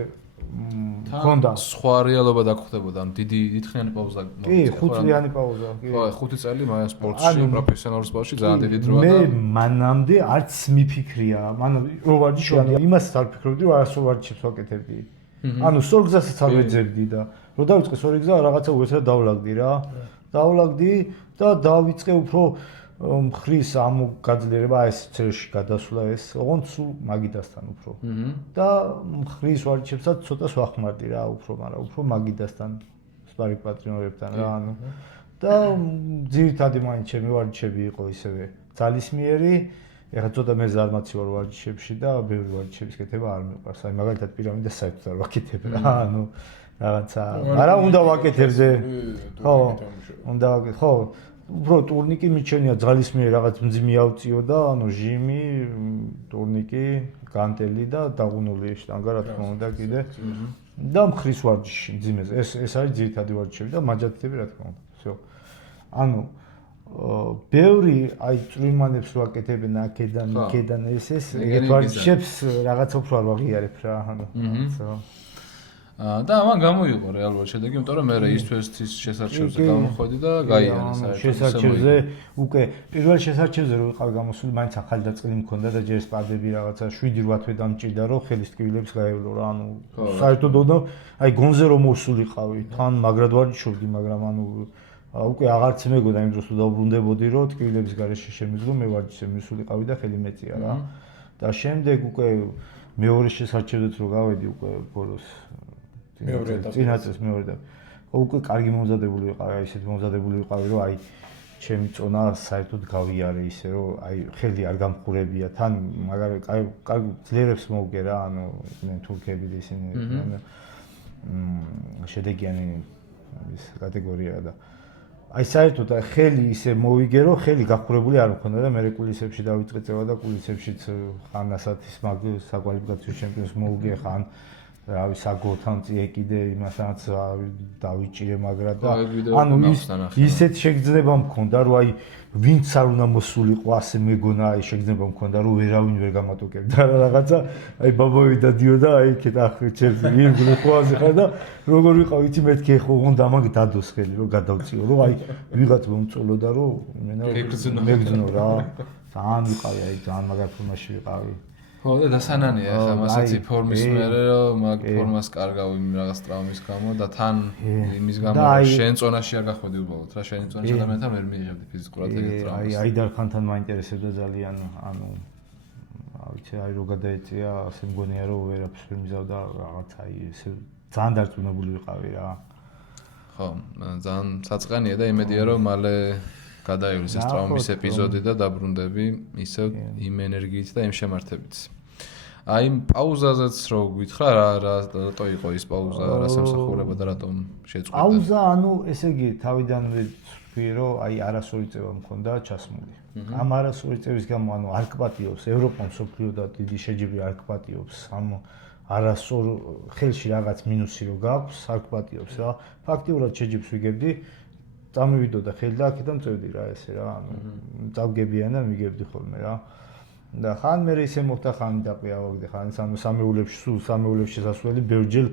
მქონდა. სხვა რეალობა დაგხვდებოდა, დიდხნიანი პაუზა მოვიდა. კი, 5 წლიანი პაუზა, კი. ხო, 5 წელი მაია სპორტში, პროფესიონალურ სპორტში ძალიან დიდი დროა და მე მანამდე არც მიფიქრია, რო ვარჯიშობდი, იმასაც არ ფიქრობდი, რომ არასწორ ვარჯიშებს ვაკეთებდი. ანუ სწორ გზასაც არ ვეძებდი და რო დავიწყე სწორი გზა, რაღაცა უეცრად დავლაგდი რა. დავლაგდი და დავიწყე უფრო მხრის ამ გაძლიერება ეს ცელში გადასვლა ეს, ოღონდ სულ მაგიდასთან უფრო. და მხრის ვარჯიშებსაც ცოტა ვახმარდი რა, უფრო, მაგრამ უფრო მაგიდასთან სპარინგ პარტნიორებთან რა, ანუ და ძირითადი მაინც ჩემი ვარჯიშები იყო ისევე ძალისმიერი, ეხლა ცოტა მე ზარმაცი ვარ ვარჯიშებში და ბევრი ვარჯიშების კეთება არ მიყვარს. აი მაგალითად პირამიდას საერთოდ არ ვაკეთებ რა, ანუ რაღაცა, მაგრამ უნდა ვაკეთებდე. ხო, უნდა ვაკეთებ, ხო. უფრო ტურნიკი მიჩენია ძალისმიერი რაღაც მძიმე ავწიო და ანუ ჟიმი, ტურნიკი, განტელი და დაღუნული შტანგა რა თქმა უნდა კიდე. და მხრის ვარჯიში მძიმეზე. ეს არის ძირითადი ვარჯიშები და მაჯათები რა თქმა უნდა. всё. ანუ ბევრი აი წვრილმანებს ვაკეთებენ აქედან, იქედან ეს ეგეთ ვარჯიშებს რაღაც უფრო არ ვაღიარებ რა, ანუ რაღაცა. და ამან გამოიყო რეალურად შედეგი, იმიტომ რომ მე ისთვის შესარჩევზე გამოხვედი და გაიანე საერთოდ. შესარჩევზე უკვე პირველ შესარჩევზე რო ვიყავ გამოსული, მაინც ახალი დაწყილი მქონდა და ჯერ სპარდები რაღაცა 7-8 თვე დამჭირდა რომ ხელის ტკივილებს გაევლო რა, ანუ საერთოდ უნდა აი გონზე რომ მოსულიყავი, თან მაგრად ვარჯიშობდი, მაგრამ ანუ უკვე აღარც მეგონა იმ დროს თუ დავბრუნდებოდი რომ ტკივილების გარეშე შემიძლო მე ვარჯიშზე მისულიყავი და ხელი მეწია რა. და შემდეგ უკვე მეორე შესარჩევზეც რო გავედი უკვე ბოლოს წინაწელს მეორე და უკვე კარგი მომზადებული ვიყავი, აი ისეთ მომზადებული ვიყავი, რომ აი ჩემი წონა საერთოდ გავიარე ისე, რომ აი ხელი არ გამხურებია, თან მაგარი კარგი ძლიერებს მოვგე რა, ანუ თურქები და ისინი შედეგიანი ის კატეგორია და აი საერთოდ ხელი ისე მოვიგე, რომ ხელი გახურებული არ მქონდა და მე კულისებში დავიწყე წევა და კულისებშიც ხან ასათის მაგ საკვალიფიკაციო ჩემპიონს მოვგე ხან რავი საგოთან წიე კიდე იმასაც დავიჭირე მაგრა და ანუ ისეთ შეგრძნება მქონდა რომ აი ვინც არ უნდა მოსულიყო ასე მეგონა აი შეგრძნება მქონდა რომ ვერავინ ვერ გამატოკებდა რაღაცა აი ბაბავი დადიოდა აი იქეთ ახლა ჩემს ირგვლივ ყველაზე ხარ და როგორ ვიყავ იცი მეთქი ხო უნდა მაგ დადოს ხელი რომ გადავწიო რომ აი ვიღაც მომწოლოდა რომ მეგძნო რა ძალიან ვიყავი აი ძალიან მაგარ ფორმაში ვიყავი ხო და დასანანია ახლა მასაცი ფორმის მერე რომ მაგ ფორმას კარგავი რაღაც ტრავმის გამო და თან იმის გამო შენ წონაში არ გახვედი უბრალოდ რა შენი წონის ადამიანთან ვერ მიიღებდი ფიზიკურად ეგეთ ტრავმას. აი დარქანთან მაინტერესებდა ძალიან ანუ ვიცი აი რო გადაეწია ასე მგონია რომ ვერაფერს ვერ მიზავდა რაღაც აი ესე ძალიან დარწმუნებული ვიყავი რა. ხო, ძალიან საწყანია და იმედია რომ მალე გადაივლის ეს ტრავმის ეპიზოდი და დაბრუნდები ისევ იმ ენერგიით და იმ შემართებით. აი პაუზაზეც რო გითხრა რატო იყო ის პაუზა, რა სამსახურება და რატომ შეწყვეტა? პაუზა ანუ ესე იგი თავიდანვე ვთქვი რომ აი არასორი წევა მქონდა ჩასმული. ამ არასორი წევის გამო ანუ არ გპატიობს ევროპა მსოფლიო და დიდი შეჯიბრი არ გპატიობს ამ არასორ ხელში რაღაც მინუსი რო გაქვს არ გპატიობს რა. ფაქტიურად შეჯიბს ვიგებდი წამივიდო და ხელი და აქედან წევდი რა ესე რა ანუ წავგებიან და მიგებდი ხოლმე რა და ხან მე ისე მოხდა ხან დაყიავდი ხან სამეულებში სულ სამეულებში შესასვლელი ბევრჯერ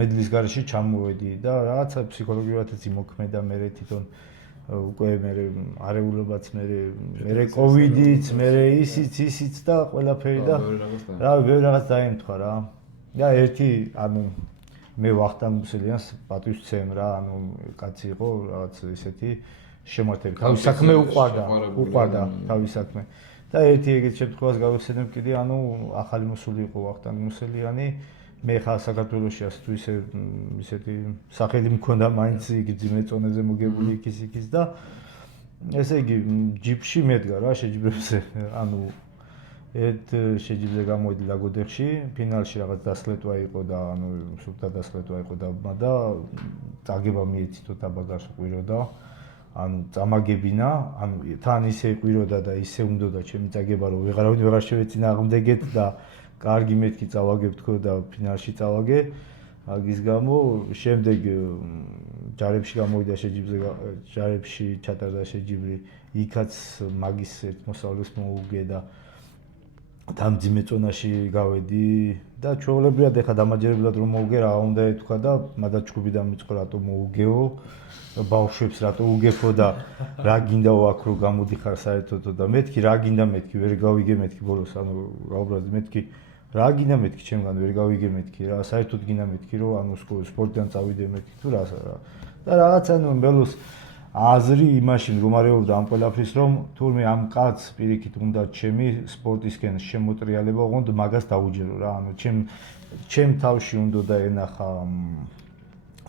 მედლის გარეშე ჩამოვედი და რაღაცა ფსიქოლოგიათაც იმოქმედა მე თვითონ უკვე მე არეულობაც მე კოვიდიც მე ისიც და ყველაფერი და რა ბევრი რაღაც დაემთხვა რა და ერთი ანუ მე ვახტანგ მუსელიანს პატივს ვცემ რა ანუ კაცი იყო რაღაც ისეთი შემართები თავის საქმე უყვარდა თავის საქმე და ერთი ეგეთ შემთხვევას გავიხსენებ კიდე ანუ ახალი მოსული იყო ვახტანგ მუსელიანი მე ხა საქართველოში ასე თუ ისეთი სახელი მქონდა მაინც იგრძიმე წონეზე მოგებული იქის და ესე იგი ჯიპში მედგა რა შეჯიბრებზე ანუ ერთ შეჯიბრზე გამოვიდი ლაგოდეხში ფინალში რაღაც დასლეტვა იყო და ანუ სულთა დასლეტვა იყო და წაგება მიეცითო დაბაგას ყვიროდა ანუ წამაგებინა ანუ თან ისე ყვიროდა და ისე უნდოდა ჩემი წაგება რომ ვეღარ შევეწინააღმდეგეთ და კარგი მეთქი წავაგებ თქო და ფინალში წავაგე აგის გამო შემდეგ ჯარებში გამოვიდა შეჯიბრზე ჯარებში ჩატარდა შეჯიბრი იქაც მაგის ერთ მოსავლეს მოუგე და დამძიმე წონაში გავედი და ჩვეულებრივად ეხა დამაჯერებლად რომ მოუგე რა უნდა ეთქვა და მადაც ჩხუბიდან მიწყო რატო მოუგეო ბავშვებს რატო უგეფო და რა გინდა აქ რო გამოდიხარ საერთოდ და მეთქი რა გინდა მეთქი ვერ გავიგე მეთქი ბოლოს ანუ გაუბრალოდ მეთქი რა გინდა მეთქი ჩემგან ვერ გავიგე მეთქი რა საერთოდ გინდა მეთქი რომ ანუ სპორტიდან წავიდე მეთქი თუ რა და რაღაც ანუ ბელოს აზრი იმაში მდგომარეობდა ამ ყველაფრის რომ თურმე ამ კაცს პირიქით უნდა ჩემი სპორტისკენ შემოტრიალება ოღონდ მაგას დაუჯერო რა ანუ ჩემ თავში უნდა და ენახა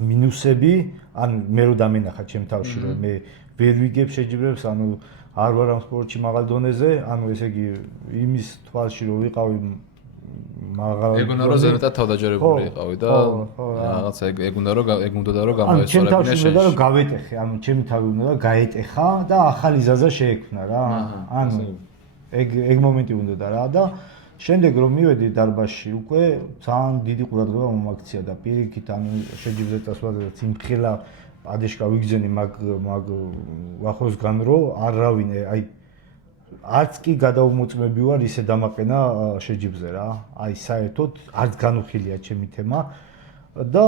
მინუსები ანუ მე რო დამენახა ჩემ თავში რომ მე ვერ ვიგებ შეჯიბრებს ანუ არ ვარ ამ სპორტში მაღალ დონეზე ანუ ესე იგი იმის თვალში რომ ვიყავი მაღალ ეგუნა რომ ზემოთ თავდაჯერებული იყავი და რაღაცა ეგ უნდა რომ გამოესწორებინა შენ უნდა რომ გავეტეხე ანუ ჩემი თავი უნდა და გაეტეხა და ახალი ზაზა შეექმნა რა ანუ ეგ მომენტი უნდა რა და შემდეგ რომ მივედი დარბაზში უკვე ძალიან დიდი ყურადღება მომაქცია და პირიქით ანუ შეჯიბრზე წასვლადაც იმხელა ადეშკა ვიგზენი მაგ ვახოსგან რომ არავინ აი არც კი გადაუმოწმები ვარ ისე დამაყენა შეჯიბრზე რა აი საერთოდ არც განუხილია ჩემი თემა და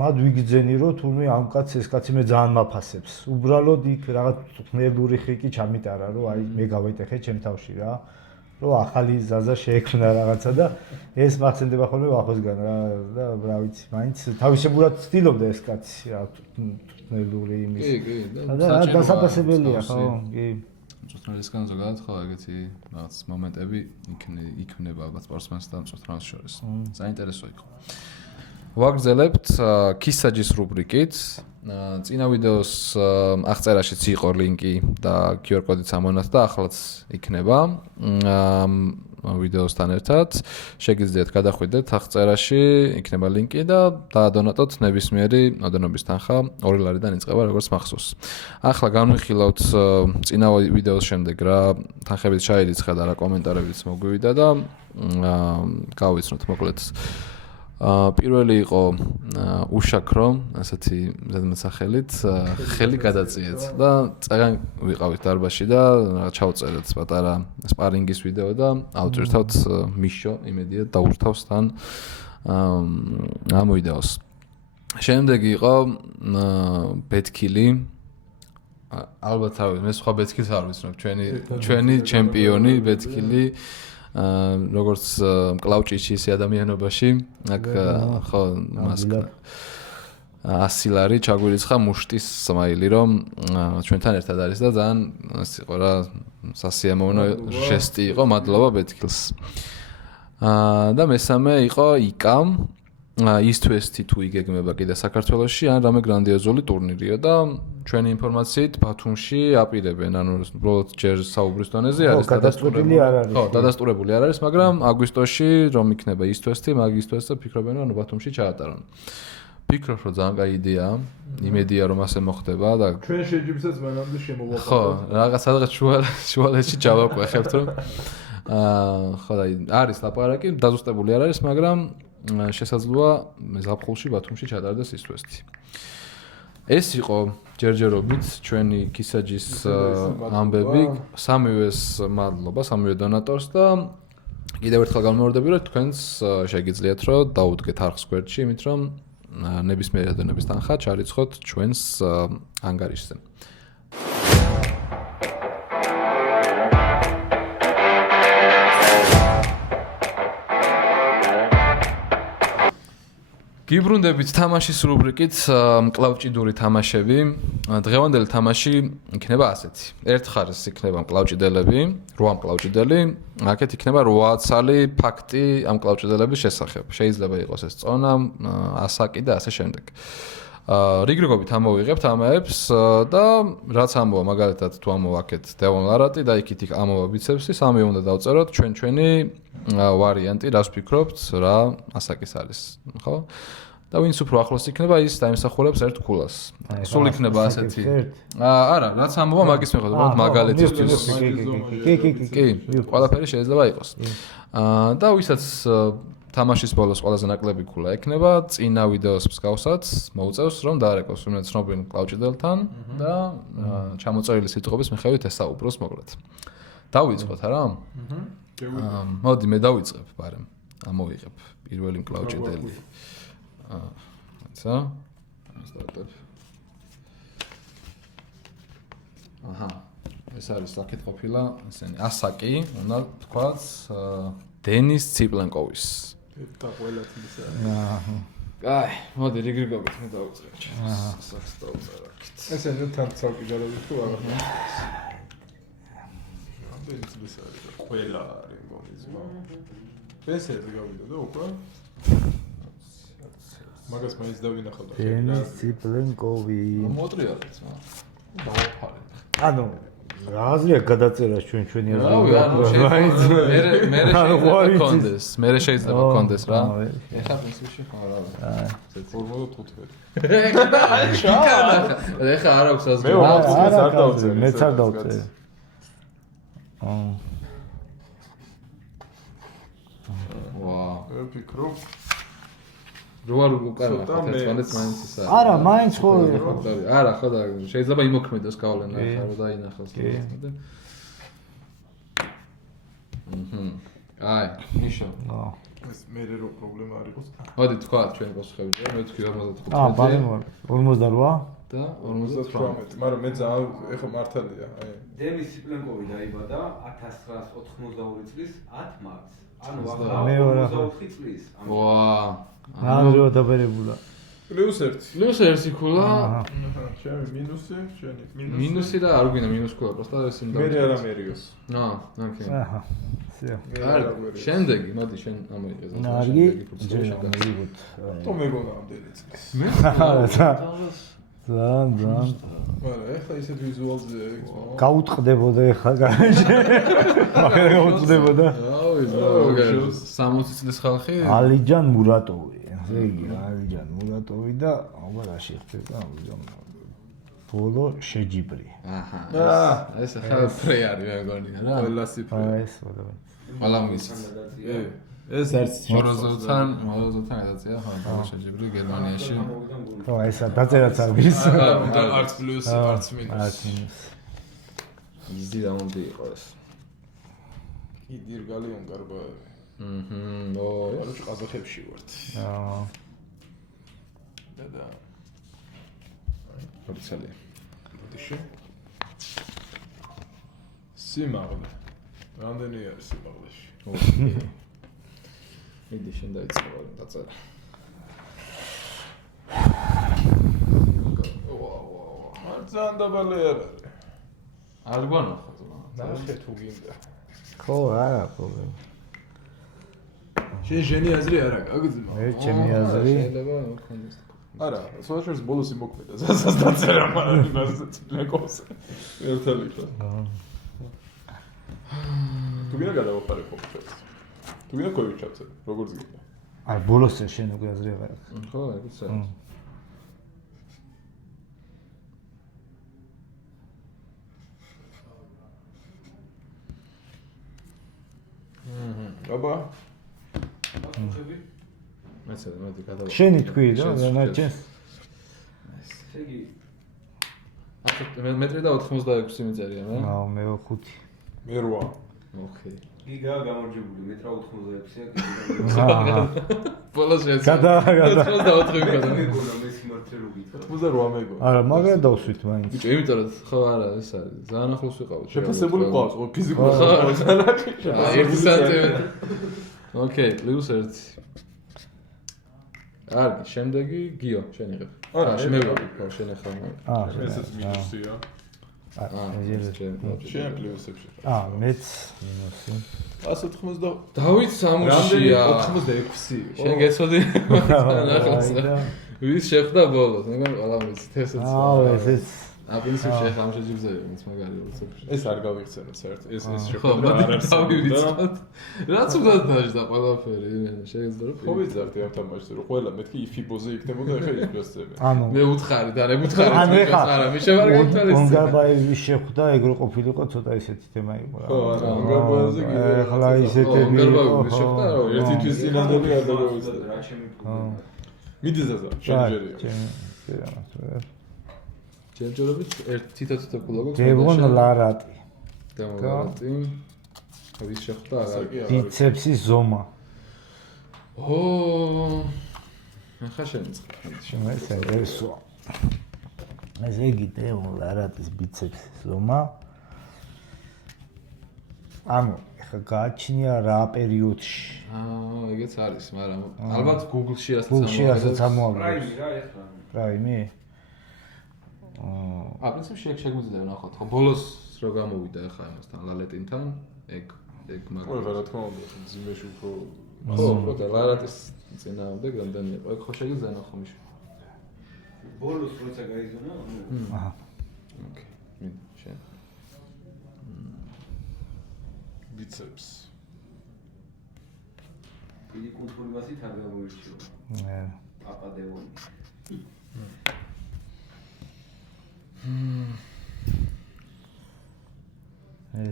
მად ვიგზენი რომ თურმე ამ კაცს ეს კაცი მე ძალიან მაფასებს უბრალოდ იქ რაღაც ხნელური ხიკი ჩამიტარა რომ აი მე გავეტეხე ჩემ თავში რა რომ ახალი ზაზა შეექმნა რაღაცა და ეს მახსენდება ხოლმე ვახოსგან რა და რა ვიცი მაინც თავისებურად ცდილობდა ეს კაცი რა თუნელური იმის და დასაფასებელია ხო კი მწვრთნელისგან ზოგადად ხო ეგეთი რაღაც მომენტები იქნება ალბათ სპორტსმენს და მწვრთნელს შორის საინტერესო იყო ვაგრძელებთ ქისაჯის რუბრიკით წინა ვიდეოს აღწერაშიც იყო ლინკი და QR კოდიც ამონათ და ახლაც იქნება ვიდეოსთან ერთად შეგიძლიათ გადახვიდეთ აღწერაში იქნება ლინკი და დაადონატოთ ნებისმიერი ოდენობის თანხა 2 ლარიდან იწყება როგორც მახსოვს. ახლა განვიხილავთ წინა ვიდეოს შემდეგ რა თანხებით ჩაირიცხა და რა კომენტარებიც მოგვივიდა და გავიცნოთ მოკლედ პირველი იყო უშაქრო, ასეთი ზედმეტსახელით, ხელი გადაწიეთ და წაგან ვიყავით დარბაზში და ჩავწერეთ პატარა სპარინგის ვიდეო და ავწირთავთ მიშო, იმედია დაურთავს თან ამ ვიდეოს. შემდეგი იყო ბეთქილი. ალბათ მე სხვა ბეთქილს არ ვიცნობ, ჩვენი ჩემპიონი ბეთქილი როგორც მკლავჭიში ისე ადამიანობაში, აქ ხო მას 100 ლარი ჩაგვირიცხა მუშტის სმაილი, რომ ჩვენთან ერთად არის და ძალიან ეს იყო რა სასიამოვნო ჟესტი იყო, მადლობა ბეთქილს. და მესამე იყო იკამ East-West-ი თუ იგეგმება კიდე საქართველოში, ან რამე გრანდიოზული ტურნირია და ჩვენი ინფორმაციით ბათუმში აპირებენ, ანუ უბრალოდ ჯერ საუბრის დონეზე არის დადასტურებული არ არის. ხო, დადასტურებული არ არის, მაგრამ აგვისტოში რომ იქნება East-West-ი, მაგ East-West-ը ფიქრობენ, რომ ბათუმში ჩაატარონ. ფიქრობ, რომ ძალიან კაი იდეაა. იმედია, რომ ასე მოხდება და ჩვენ შეჯიბსაც მანამდე შემოვაყავთ. ხო, რაღაც სადღაც შუალედში ჩავაკვეხებთ, რომ ხო და არის ლაპარაკი, დაზუსტებული არ არის, მაგრამ შესაძლოა ზაფხულში ბათუმში ჩატარდეს East-West-ი. ეს იყო ჯერჯერობით ჩვენი კისაჯის ამბები. სამივეს მადლობა, სამივე დონატორს და კიდევ ერთხელ გამმეორდები, რომ თქვენს შეგიძლიათ რომ დაუდგეთ არხს გვერდში, იმით რომ ნებისმიერი ადამიანის თანხა ჩარიცხოთ ჩვენს ანგარიშზე. გიბრუნდებით თამაშის რუბრიკით მკლავჭიდური თამაშები. დღევანდელი თამაში იქნება ასეთი. ერთ ხარეს იქნება მკლავჭიდელები, 8 მკლავჭიდელი, აქეთ იქნება 8 ცალი ფაქტი ამ მკლავჭიდელების შესახებ. შეიძლება იყოს ეს წონა, ასაკი და ასე შემდეგ. რიგრიგობით ამოვიღებთ ამაებს და რაც ამოვა მაგალითად თუ ამოვაქეთ დევონ ლარატი და იქით ამოვა ბიცეპსი, სამი უნდა დავწეროთ ჩვენი ვარიანტი, რას ვფიქრობთ, რა ასაკის არის, ხო? და ვინც უფრო ახლოს იქნება, ის დაიმსახურებს ერთ ქულას. სულ იქნება ასეთი. არა, რაც ამოვა მაგის მიხედვით, მაგალითისთვის. კი, ყველაფერი შეიძლება იყოს. და ვისაც თამაშის ბოლოს ყველაზე ნაკლები ქულა ექნება, წინა ვიდეოს მსგავსად მოუწევს რომ დაარეკოს ვინმე ცნობილ მკლავჭიდელთან და ჩამოწერილი სიტყვების მიხედვით ესაუბროს მოკლედ. დავიწყოთ არა? მოდი მე დავიწყებ, ბარემ. ამოვიღებ პირველი მკლავჭიდელი. აცა. სტარტებ. აჰა. ეს არის საკეთ ყოფილა, ესენი ასაკი, უნდა თქვაც დენის ციპლენკოვის. და ყველა თვისა. აი, მოდი რიგრიგობით მე დავუწყებ. ასაკს დავუწერა. ესე ნუ თან ცალკე გადავიდეთ თუ არა. ამდენი თვისა არის ყველა რეგონიზმო. ესე გავიდა და უკვე მაგას მაინც დავინახავ და დენის ციპლენკოვი. მოტრიალეთ, დავაფარე. ანუ რაზეა გადაწერა ჩვენი რა მე შეიძლება კონდეს რა ეხლა პრინციპში ხო რა ფორმულა 15 ეხლა არ აქვს ასე მეც არ დავწერე ვაუ ვფიქრობ რო არ უკანა ერთმანეთს მაინც ისა არა მაინც ხო არა ხო და შეიძლება იმოქმედოს გავლენა ხა რომ დაინახოს და აი ნიშო ეს მერე რო პრობლემა არ იყოს მოდი თქვა ჩვენი პასუხები მე თქვი 55 48 და 58 მაგრამ მე ძალიან ეხა მართალია აი დენის ციპლენკოვი დაიბადა 1992 წლის 10 მარტს ანუ ახლა 24 წლის ვაა ანდრო დაბერებულა +1 ქულა ჩემი მინუსი ჩვენი მინუსი და არ გვინდა მინუს ქულა просто ეს იმ და მე არა მერიოს ოკეი აჰა სიო შემდეგი მოდი შენ ამოიღე ნარგი ჯერამიგოთ თო მეგონა ამდენი წლის მე ძალიან მაგრამ ეხლა ისე ვიზუალზე გაუტყდებოდა ეხლა გარშე მაგრამ გაუტყდებოდა რავი 60 წლის ხალხი ალიჯან მურატოვი ესე იგი ალიჯან მურატოვი და აბა რა შეხვდება ბოლო შეჯიბრი აჰა ეს ახლა ფრე არის მე მგონი რა ყველა სიფრე ეს ყველა მის ეს არც მოროზოვთან გადაწია ხო შეჯიბრი გერმანიაში ხო ესა დაწერაც არის და არც პლუს არც მინუს იზი და უნდა იყოს კი დირგალი უნგარბაევი ო არის ყაზახებში ვართ და პორცელი ბოდიში სიმაღლე რამდენი არის სიმაღლეში? მიდი შენ დაიწყო დაწერა. ძალიან დაბალი არ არის. არ გვანახა ზომა. ნახე თუ გინდა. ხო, არა პრობლემა. შენი აზრი არა გაგზმა. მე ჩემი აზრი. შეიძლება მოქონდეს. არა, სოციალურ ბოლოს იმოქმედა. ზასაც დაწერა, მაგრამ იმას ლეკოს. ერთად იქა. თუ გინდა გადავაფარე ხოლმე. თუ გინდა კოივიჩავცე, როგორც გინდა. აი ბოლოს შენ უკვე აზრი აღარ აქვს. ხო, ეგეც არის. აბა მეცადე მოდი გადავა. შენი თქვი რა, ნაჩენს. ესე იგი 10 მეტრი და 86 მიწერია, რა? აუ მე 5. მე 8. ოკეი. გიგა გამარჯვებული მეტრა 86-ია აჰა. ბოლოს ეს. გადა. 84 მქონდა. მეგონა მე სიმართლე რო გითხრა 88 მეგონა. არა, მაგრამ დავსვით მაინც. ბიჭო, იმიტომ რომ ხო არა, ეს არის. ძალიან ახლოს ვიყავით. შეფასებული ყავს, ფიზიკური ხო. ყავს. 1 სანტიმეტრი. ოკეი, +1. კარგი, შემდეგი გიო, შენ იღებ. არა, მე ვიყავ, ხო, შენ ახლა. ესეც მინუსია. შენ პლუსებში. მეც მინუსი. 180. დავით სამუშია. 86. შენ გეცოდი? ვის შეხვდა ბოლოს? მეგონა ყველა ვიცით ესეც. აუ, ესეც აპრინციპში ახლა ამ შეჯიბზები, მეც მაგარი როცებში. ეს არ გავიხსენოთ საერთოდ. ეს ხო, შეხვედრა არ მოდი არის. დავივიწყოთ. რაც უნდა დაждდა ყველაფერი, იმენა შეიძლება რომ ხო ვიზარდი ამ თამაშზე, რომ ყველა მეთქი იფიბოზე იქნებოდა, ახლა ის პლუსები. ანუ მე უთხარი და მე უთხარი. ანუ ეხლა არა, მე შევარგებთვალეს. ონგარბაევის შეხვდა, ეგ რო ყოფილიყო, ცოტა ისეთი თემა იყო რა. ხო, არა, ონგარბაევზე კიდე ახლა ისეთები ონგარბაევის შეხვდა, რა. ერთი თვის წინანდელი არ დაგავიწყდა. რა ჩემი პრობლემა. მიდი ზაზა, შენ ჯერია. ჯერჯერობით თითო კულა გვაქვს. დევონ ლარატი. დამოვარდი. ვის შეხვდა აღარ. ბიცეპსის ზომა. ახლა შენიწყე. ესო. ეს იგი დევონ ლარატის ბიცეპსის ზომა. ანუ ხა გააჩნია რა პერიოდში. ეგეც არის, მაგრამ ალბათ Google-ში ასე წამოაყენე. პრაიმი რა ეხლა. პრაიმი? პრინციპში ეგ შეგვიძლია ვნახოთ. ხო, ბოლოს რო გამოვიდა ახლა ამასთან ლალეტინთან, ეგ ყველა რა თქმა უნდა, ძიმეში უფრო ხო, უბრალოდ ლარატის წინააღმდეგ რამდენი იყო? ეგ ხო შეიძლება ნახო მიშ. ბოლოს როცა გაიზონა, აჰა. ოკეი. მიდი, შენ. ბიცეპს. დიდი კულტურის მასით არ გამოირჩევა. პაპა დევონი.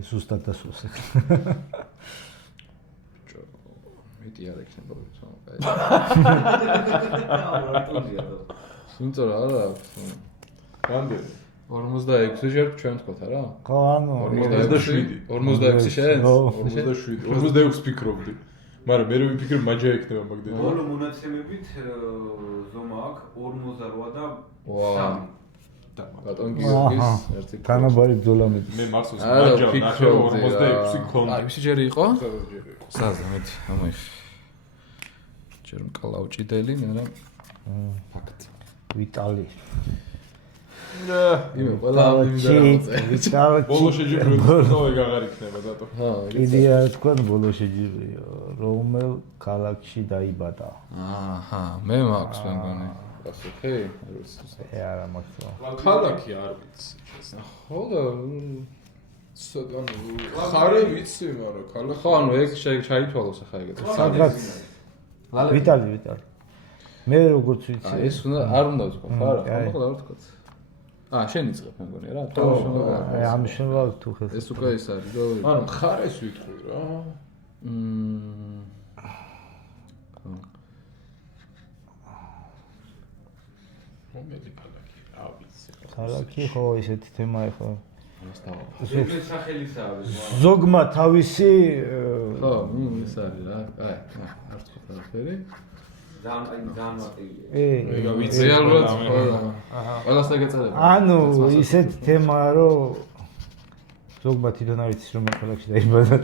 სუსტად და სუსტად. მეტი არ ექნება თქო. რატომია და იმიტომ რომ არა აქვს. რამდენი? 46 ჯერ ჩვენ თქვათ არა? ხო, ანუ 47. 46 შენ? 47. 46 ფიქრობდი. მაგრამ მე ვიფიქრე მაჯა ექნება მაგდენი. ბოლო მონაცემებით ზომა აქვს 48 და 3. ბატონ გიორგის ერთი განაბარი ბრძოლა მეტი. მე მახსოვს მაჯა ნახე 46 ქონდა. აი, ვისი ჯერი იყო? ჯერი იყო. საზა მეტი, ამაიხ. ჯერ მკლავჭიდელი, მაგრამ ფაქტი. ვიტალი. იმე ყველა ამბიდა ვიტალი. ბოლო შეჯიბრებდა და ეგ აღარ იქნება დატო. ჰა, იდეა თქვა ბოლო შეჯიბრია. რომელ ქალაქში დაიბადა? აჰა, მე მაქვს მეგონი. ოკეი, არა მაგცა. ქალაქი არ ვიცი. ხო და საგანო ხარი ვიცი, მაგრამ ქალაქი ხო, ანუ ეგ შეითვალოს ახლა ეგეთ. სადღაც ვიტალი. მე როგორც ვიცი, ეს უნდა არ უნდა ვთქვა, ხო არა? ხო, რა ვთქვა? შენ იწყებ მეგონი რა. ამ შემდგომ თუ ხელს. ეს უკვე ის არის, და ანუ ხარეს ვიტყვი რა. რომელი ქალაქი? რა ვიცი. ქალაქი ხო ისეთი თემა ხო. ეს სახელისაა. ზოგმა თავისი ხო, ის არის რა. აი, არ თქვა ყველაფერი. ძალიან მარტივია. ეგა ვიცი. რეალურად ხო. აჰა. ყველას ეგეწარება. ანუ ისეთი თემაა რომ ზოგმა თვითონ არ იცის რომ ქალაქში დაიბადა.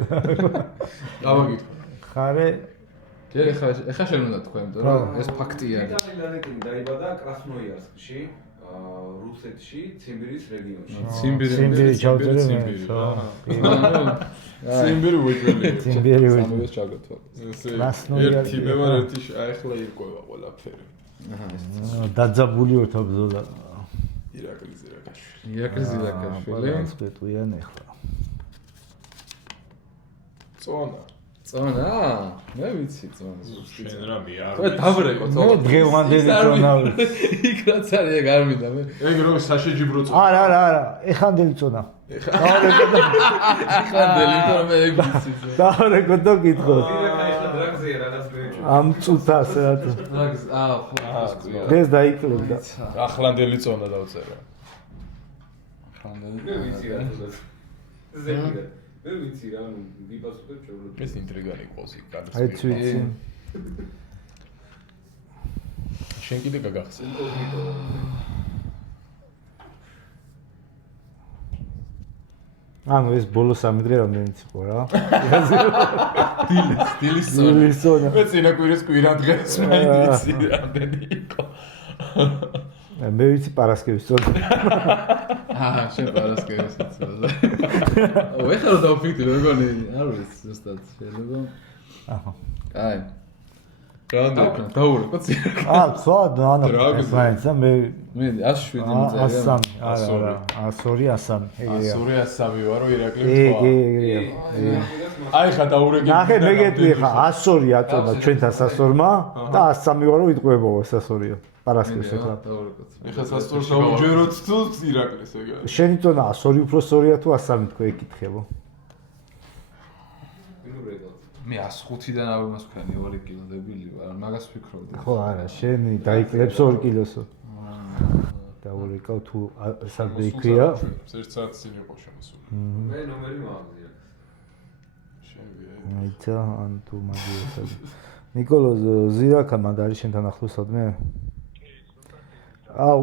დავაგითხრა. ხარე კი, ეხა შენ უნდა თქვა, იმიტომ რომ ეს ფაქტია. ლეონიდ დაიბადა კრასნოიარსკში, რუსეთში, ციმბირის რეგიონში. ციმბირი ჩავწერე მე. ციმბირი ვიტრელი. ციმბირი ვიტრელი. სამივეს ჩაგეთვალა. ერთი მე ვარ ერთი აიხლა ირკვევა ყველაფერი. დაძაბული ვართ ბრძოლა. ირაკლი ზირაკაშვილი. ირაკლი ზირაკაშვილი. სპეტუიან ახლა. წონა? მე ვიცი წონა. შენ რა მე არ. ხო დავრეკო ნუ დღევანდელი წონა. იქ რაც არის ეგ არ მინდა მე. ეგ რო საშეჯიბრო წონა. არა, ეხანდელი წონა. ეხანდელი თორე მე ეგ ვიცი. დავრეკო და გითხო. ეხლა დრაგზეა რაღაც მეჩვენა. ამ წუთას რაც. ხო. ეს დაიკლებდა. ახლანდელი წონა დავწერა. მე ვიცი რა თქოს. ზეპირა. მე ვიცი რა, ვიპასუხებ ჩვეულებრივ. ეს ინტრიგანი ყავს იქ გადასწრება. აი ვიცი. შენ კიდე გაგახსენ. ანუ ეს ბოლო 3 დღე რამდენიც იყო რა? დილის ზონა. მე წინა კვირის კვირა დღეს მაინცი რამდენი იყო. მე ვიცი პარასკევის ზონა. შენ პარასკევის ზონა. ეხლა რომ დავფიქრდი მეგონი, არ ვიცი ზუსტად შეიძლება. აჰა. კაი. რამდენი დაურეკო წინ. ხო, ანუ ეს მაინც მე 107 მიწერია. 102, 103. ასური ასავი ვარო ირაკლი კი. აი ხა დაურეკე. ნახე მე გეტყვი ხა 102 აწონა ჩვენთან სასორმა და 103 ვარო იტყვებაო სასორიო. პარასკევს ეხლა. ეხლა სასწორს დაუჯეროთ თუ ირაკლის ეგ არის. შენი წონა 102 უფრო სწორია თუ 103 თქო ეკითხებო. მე 105-დან არ ვიმას ვქენი 2 კილო დებილი ვარ, მაგას ვფიქრობდი. ხო არა, შენი დაიკლებს 2 კილოსო. დაურეკავ თუ სადმე იქვია. ერთ საათს წინ იყო შემოსული. მე ნომერი მაქვს. შენ აიცა ან თუ მაგიოსად. ნიკოლოზ ზირაკა მანდ არის შენთან ახლოს სადმე? აუ,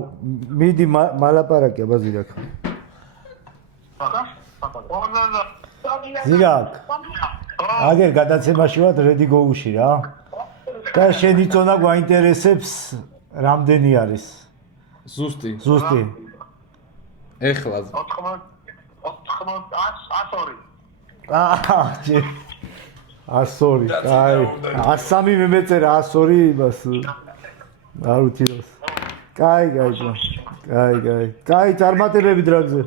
მიდი მალაპარაკი აბა ზირაკა. ზირაკ. აგერ გადაცემაში ვარ რედი გოუში რა. და შენი წონა გვაინტერესებს რამდენი არის? ზუსტი. ეხლა 102. 102. კაი. 103 მე მეწერა 102 იმას. არ უთილოს. კაი. კაი, წარმატებები დრაგზე.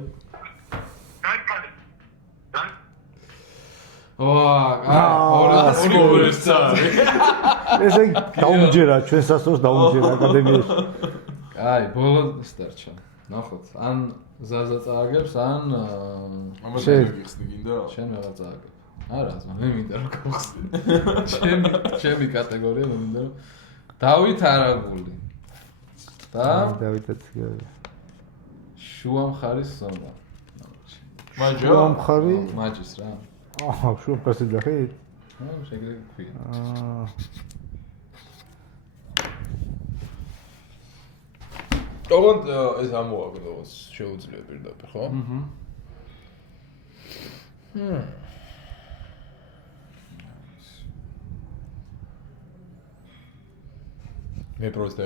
ესე დაუმჯერა ჩვენ სასწორს დაუმჯერა აკადემიაში. კაი, ბოლო სტარჩა. ნახოთ, ან ზაზა წააგებს, ან ამას არ გიხსნი გინდა? შენ ვეღარ წააგებ. არა, მე მინდა რომ გავხსნი. ჩემი კატეგორია მე მინდა რომ დავით არაგული. და დავითაც შუა მხარის ზონა. შუა მხარი? მაჯის რა. აჰა, შუა მხარს ეძახით? შეგრე ქვია. ოღონდ ეს ამოაგდოს შეუძლია პირდაპირ, ხო? მე პროსტა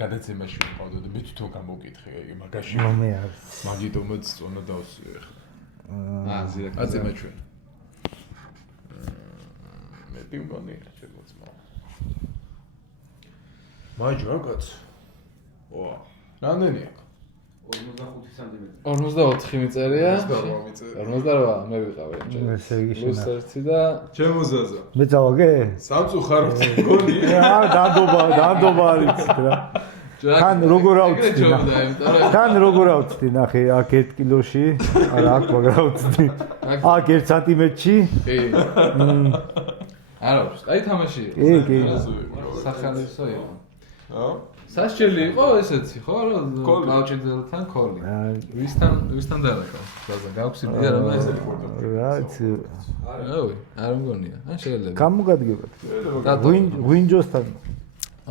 გადაცემაში ვიყავდი და მე თვითონ გამოვკითხე მაგაში. მე არის. მაგიტომაც წონა დავსვი ახლა. ზირაკა. აწემა ჩვენ. მე პინგონი შეგვწმა. მაჯრა კაც. ვა. რამდენი აქვს? 45 სანტიმეტრი. 54 მიწერია. 48 მიწერია. 48 მე ვიყავი. ესე იგი შენ. პლუს 1 და ჩემო ზაზა. მე წავაგე? სამწუხაროდ მგონი. რა დადობა არის რა. თან როგორ ავწდი? თან როგორ ავწდი? ნახე, აქ 1 კილოში, არა აქ მაგ ავწდი. აქ 1 სანტიმეტრში. კი. არა, აი თამაში იყო. კი. სახალისო იყო. ჰა? სასჯელი იყო ესეთი, ხო? კაუჩენდელთან კოლი. ვისთან დააკავ? ზაზა გავხსნი არა მე ესეთი ხორდა. რაც რავი, არ მგონია. ან შეიძლება. გამოგადგებათ. ვინჯოსთან.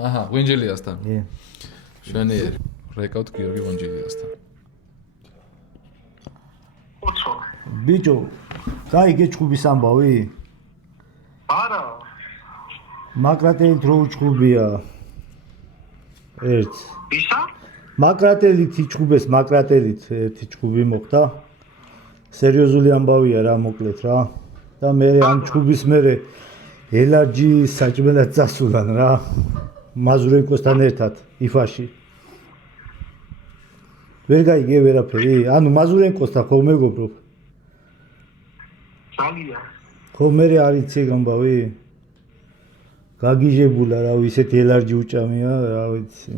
აჰა, ვინჯელიასთან. კი. შვენიერი. რეკავთ გიორგი ვინჯელიასთან. ბიჭო, გაიგე ჩხუბის ამბავი? არა. მაკრატელით რო უჩხუბია. ერთ. ისა? მაკრატელით იჩხუბეს, მაკრატელით ერთი ჩხუბი მოხდა. სერიოზული ამბავია რა, მოკლედ რა. და მე ამ ჩხუბის მერე ელარჯი საჭმელად წასულან რა. მაზურენკოსთან ერთად იფაში. ვერ გაიგე ვერაფერი? ანუ მაზურენკოსთან ხო მეგობრობ? ძალიან. ხო მე არ იცი ამბავი? გაგიჟებულა რა, ისეთი ელარჯი უჭამია, რა ვიცი.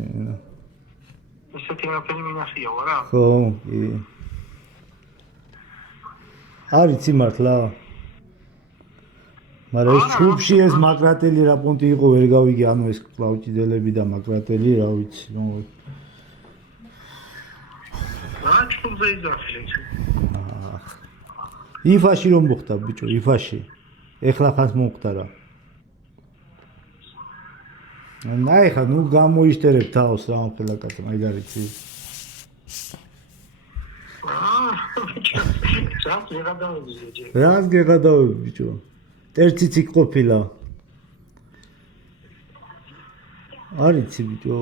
ისეთი რაფერი მინახია ვარა? ხო, კი. არ იცი მართლა? მაგრამ ეს ჩუბში ეს მაკრატელი რა პონტი იყო ვერ გავიგე, ანუ ეს კლავჭიდელები და მაკრატელი რა ვიცი, ნუ რა ჩუბზე იძახილე. იფაში რომ მოხდა ბიჭო, იფაში. ეხლა ხანს მოხდა რა. ნაი ხა ნუ გამოიშტერებ თავს რა ამ ხელა კაცო, მაგარიცი. რას გეღადავები ბიჭო? ერთიც იქ ყოფილა. არ იცი ბიჭო.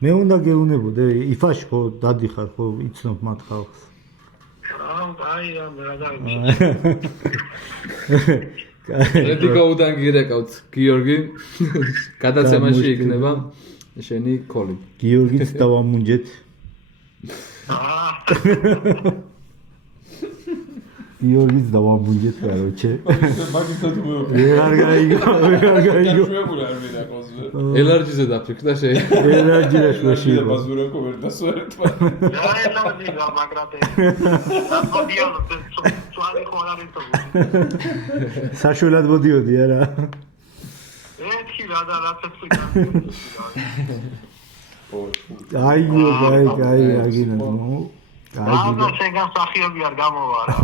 მე უნდა გეუნებოდე, იფაში ხო დადიხარ ხო, იცნობ მათ ხალხს. აი ამ რა დავიწყე. ედიკაუდან გირეკავთ გიორგი. გადაცემაში იქნება შენი კოლი. გიორგიც დავამუნჯეთ. გიორგიც დავამუნჯეთ, короче. მაგითად მოიყვა. არ გაიგო. შეებული არ მიდაყოს. ელარჯიზე დაფიქრდა შენ. ელარჯიაში იყო. ბაზურენკო ვერ დასვერეთ. რა ელარჯი რა მაგრატელი. დაბოდიო, წვალი ხო არ არის თო. საშუალად მოდიოდი არა. ეხი რა და რა წესი გა. აიო, აი, აგინა ნუ. რა შეგან სახიობი არ გამოვარა.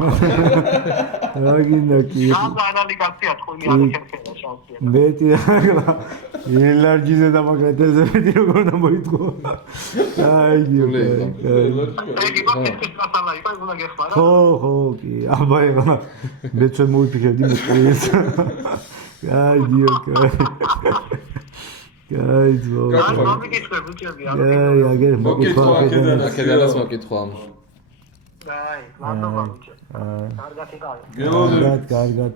აგინა კი. რა ანალიკაცია თქვენი არ ხერხება შანსია. მეტი აღლა. ელარჯიზე და მაკრატელზე მეტი როგორ უნდა მოიტყო. აიო. ხო, კი. აბა ეხლა მეც მოიფიქრებდი მოსკოვს. აიო, გაიძო. აი, აგერ მოკითხვა აქედანაც მოკითხვა. აი, ლატობა ბიჭო. კარგად იყავი. კარგად.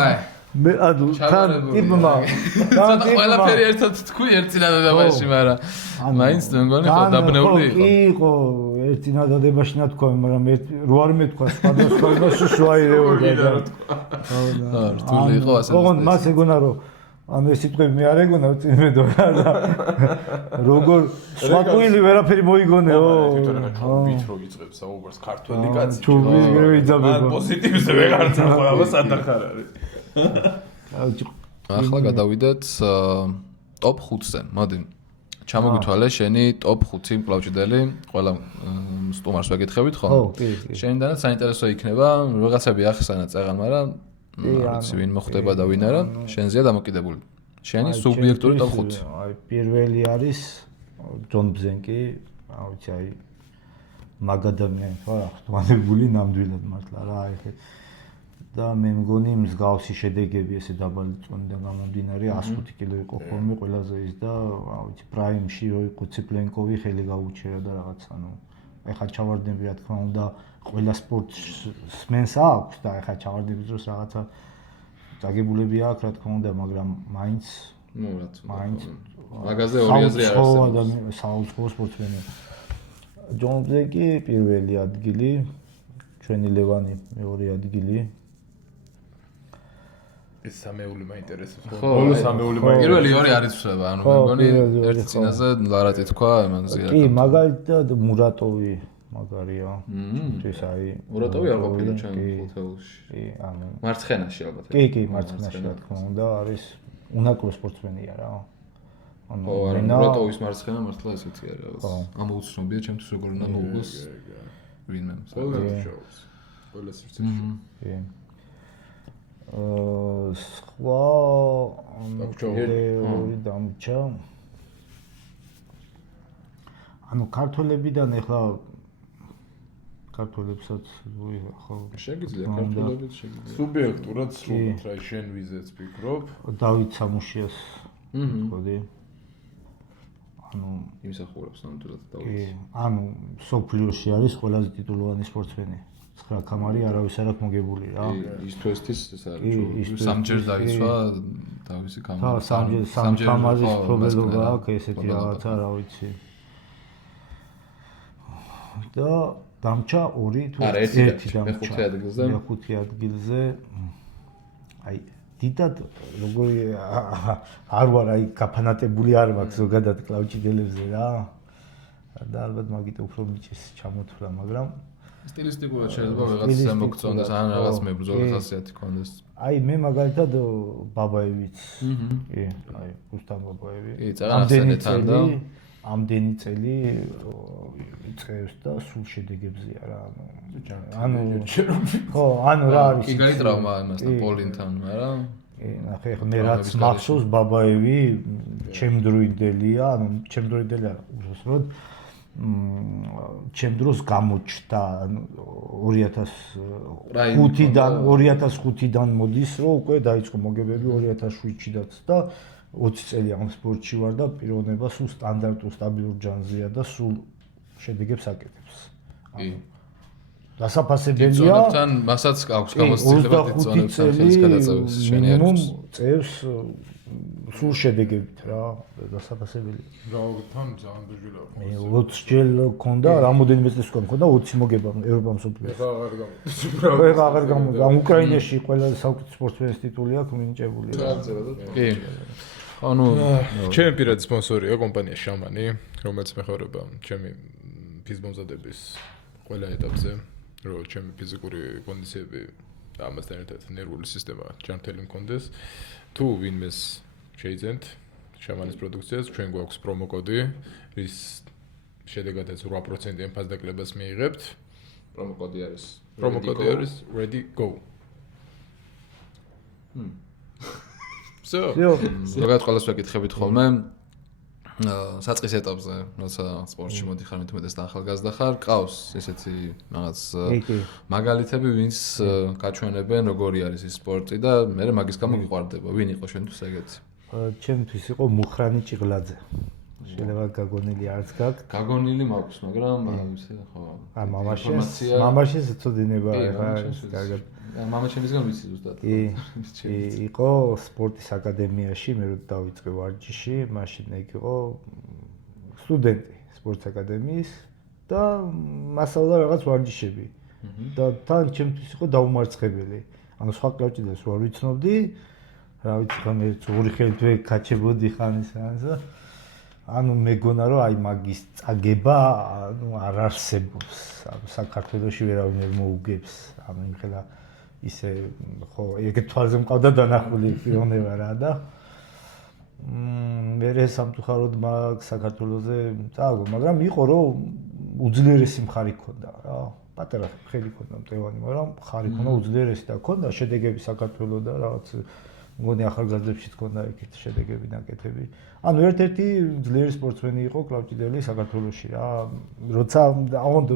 აი, მე ადუ თან ტიპმა. ცოტა ყველაფერი ერთად თქვი ერთ წინადადებაში, მაგრამ მაინც მეგონი ხო დაბნეული იყო. იყო ერთ წინადადებაში ნათქვა, მაგრამ რო არ მეთქვა სხვადასხვა იმას შუაირეოდა და. ხო, რთული იყო ასე. ოღონდ მას ეგონა რომ ანუ ეს სიტყვები მე არ ეგონა წინმედო რა და როგორ სხვა კვილი ვერაფერი მოიგონეო. ხო, ბიჭო გიწევს საუბარს ქართველი კაცი. ჩუბის გრევი ძაბება. პოზიტივზე ვეღარ წახვალ, სადახარ არის. ახლა გადავიდეთ ტოპ 5-ზე. მოდი. ჩამოგვითვალე შენი ტოპ 5 მკლავჭიდელი, ყველა სტუმარს ვეკითხებით ხო? ხო, კი. შენიდანაც საინტერესო იქნება, რაღაცები ახსენა წაღან, მაგრამ არც ვინ მოხდება და ვინ არა, შენზეა დამოკიდებული. შენი სუბიექტური ტოპ 5. აი, პირველი არის ჯონ ბზენკი, რა ვიცი, აი მაგადამიანი ხო რა, ხტვანებული ნამდვილად მართლა რა, აი და მე მგონი მსგავსი შედეგები ესე დაბალი წონიდან გამომდინარე 105 კილო იყო ხოლმე ყველაზე ის და რა ვიცი პრაიმში რო იყო ციპლენკოვი ხელი გაუჩერა და რაღაც ანუ ეხა ჩავარდნები რა თქმა უნდა ყველა სპორტსმენს აქვს და ეხა ჩავარდნების დროს რაღაცა წაგებულები აქვს რა თქმა უნდა მაგრამ მაინც მაგაზე ორი აზრი არ არსებობს საუცხოო სპორტსმენი ჯონ ბზენკი პირველი ადგილი ჩვენი ლევანი მეორე ადგილი ეს სამეული მაინტერესებს. ბოლო სამეული მაინტერესებს. პირველი ორი არის ვსება, ანუ მე მგონი ერთ წინაზე ლარატი თქვა, მან ზიანა. კი, მაგალითად მურატოვი მაგარია. ეს აი მურატოვი არ ყოფილა ჩვენ ხუთეულში. კი, ანუ მარცხენაში ალბათ. კი, მარცხენაში რა თქმა უნდა არის უნაკლო სპორტსმენია რა. ანუ მურატოვის მარცხენა მართლა ესეთი არის რაღაც. ამოუცნობია ჩემთვის როგორ უნდა მოუგოს ვინმე. ყველა სივრცეში. კი. სხვა ორი დამჭა. ანუ ქართველებიდან ეხლა ქართველებსაც ხო შეგიძლია ქართველებიც შეგიძლია სუბიექტურად სრულად რა შენ ვიზეც ფიქრობ დავით სამუშიას ვთქვი ანუ იმსახურებს ნამდვილად დავით ანუ სოფლიოში არის ყველაზე ტიტულოვანი სპორტსმენი 9 კამარი არავის არ აქვს მოგებული რა ის თვესთვის ეს არის სამჯერ დაიცვა დავისი კამარი სამჯერ კამარის პრობლემა აქვს ესეთი რაღაცა რა ვიცი და დამჭა 2 თუ 1 დამჭა მეხუთე ადგილზე აი დიდად როგორი არ ვარ აი გაფანატებული არ მაქვს ზოგადად კლავჭიდელებზე რა და ალბათ მაგით უფრო მიჭის ჩამოთვლა მაგრამ სტილისტიკურად შეიძლება ვიღაცას მოგწონდეს ან რაღაც მებრძოლი ხასიათი ქონდეს აი მე მაგალითად ბაბაევიც კი აი რუსტამ ბაბაევი ამდენი წელი წევს და სულ შედეგებზია რა ანუ ხო ანუ რა არის კი გაიტრაუმა ამასთან პოლინთან მაგრამ ნახე ხო მე რაც მახსოვს ბაბაევი ჩემდროინდელია ანუ ჩემდროინდელი არა უბრალოდ ჩემ დროს გამოჩნდა 2005-დან მოდის რომ უკვე დაიწყო მოგებები 2007-დანაც და 20 წელი ამ სპორტში ვარ და პიროვნება სულ სტანდარტულ სტაბილურ ჯანზეა და სულ შედეგებს აკეთებს. დასაფასებელია. დიძონებთან მასაც აქვს გამოცდილება დიძონებთან ხელის გადაწევის შენი არის. წევს სულ შედეგებით რა დასაფასებელია. რაოდენთან ძალიან ბეჭდვილა. 20 ჯერ ქონდა, რამოდენიმე წელს ქონდა 20 მოგება ევროპა მსოფლიოს. აღარ გამოდის. ამ უკრაინაში ყველაზე საუკეთესო სპორტსმენის ტიტული აქვს მინიჭებული. კი. ანუ ჩემი პირადი სპონსორია კომპანია შამანი, რომელიც მეხმარება ჩემი ფიზმომზადების ყველა ეტაპზე, რომ ჩემი ფიზიკური კონდიციები და ამასთან ერთად ნერვული სისტემა ჯანმრთელი მქონდეს. თუ ვინმეს შეიძენთ შამანის პროდუქციას, ჩვენ გვაქვს პრომო კოდი, რის შედეგადაც 8%-იან ფასდაკლებას მიიღებთ. პრომო კოდი არის ready go. ზოგადად ყველას ვეკითხებით ხოლმე საწყის ეტაპზე, როცა სპორტში მოდიხარ, მithumetes და ახალგაზრდა ხარ, ყავს ესეთი რაღაც მაგალითები, ვინც გაჩვენებენ როგორი არის ის სპორტი და მე მაგის გამო გიყვარდება. ვინ იყო შენთვის ეგეთი? ჩემთვის იყო მუხრანი ჭიღლაძე. შეიძლება გაგონილი არც გაქვს. გაგონილი მაქვს, მაგრამ ისე ხო. მამაშის წოდინება რა კარგად. მამაჩემისგან ვიცი ზუსტად. იყო სპორტის აკადემიაში, მე რო დავიწყე ვარჯიში, მაშინ ეგ იყო სტუდენტი სპორტის აკადემიის და მასალა რაღაც ვარჯიშები. და თან ჩემთვის იყო დაუმარცხებელი. ანუ სხვა კლავჭიდელს ვარ ვიცნობდი. რა ვიცი, ხომ ერთ ორი ხელით ვეკაჩებოდი ხანის რანსა. ანუ მეგონა რომ აი მაგის წაგება ანუ არ არსებობს. ანუ საქართველოში ვერავინ ვერ მოუგებს. ანუ იმხელა ისე ხო ეგეთ თვალზე მყავდა დანახული პიროვნება რა და მე სამწუხაროდ მაგ საქართველოზე წააგო, მაგრამ იყო რომ უძლიერესი მხარი ქონდა რა. პატარა ხელი ქონდა მტევანი, მაგრამ მხარი ქონდა უძლიერესი და ქონდა შედეგები საქართველოს და რაღაც მგონი ახალგაზრდებში თქონდა ეგეთ შედეგები ნაკეთები. ანუ ერთ-ერთი ძლიერი სპორტსმენი იყო კლავჭიდელი საქართველოში რა. როცა აონდ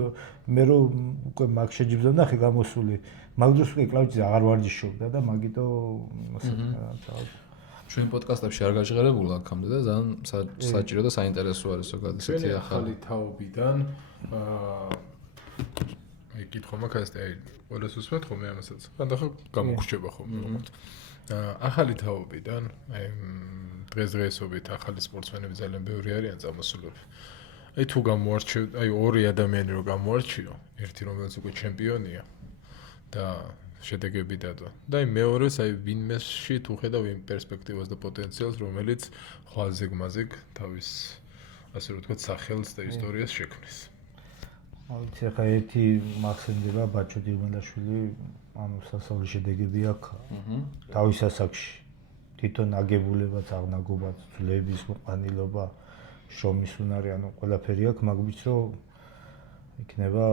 მე რომ უკვე მაგ შეჯიბზე ნახე გამოსული, მაგ დროს უკვე კლავჭიდზე აღარ ვარჯიშობდა და მაგიტო ჩვენ პოდკასტებში არ გაჟღერებულა აქამდე და ძალიან საჭირო და საინტერესო არის ზოგადად ესეთი ახალი თაობიდან აი კითხვა მაქვს აი ყველას უსმენთ ხოლმე ამასაც. ხანდახან გამოგრჩება ხოლმე როგორც ახალი თაობიდან, აი დღესდღეობით ახალი სპორტსმენები ძალიან ბევრი არიან წამოსულები. აი თუ გამოარჩევ, აი ორი ადამიანი რო გამოარჩიო, ერთი რომელიც უკვე ჩემპიონია და შედეგები დადო. და აი მეორეს აი ვინმესში თუ ხედავ იმ პერსპექტივას და პოტენციალს, რომელიც ხვალ-ზეგ-მაზეგ თავის ასე რომ ვთქვათ სახელს და ისტორიას შექმნის. აი ხა ერთი მახსენდება ბაჩო დილმელაშვილი ანუ სასწავლო შედეგები აქვს თავის ასაკში. თვითონ აგებულებაც, აღნაგობაც, ძვლების მოყანილობა, შრომის უნარი, ანუ ყველაფერი აქვს, მაგბიც რომ იქნება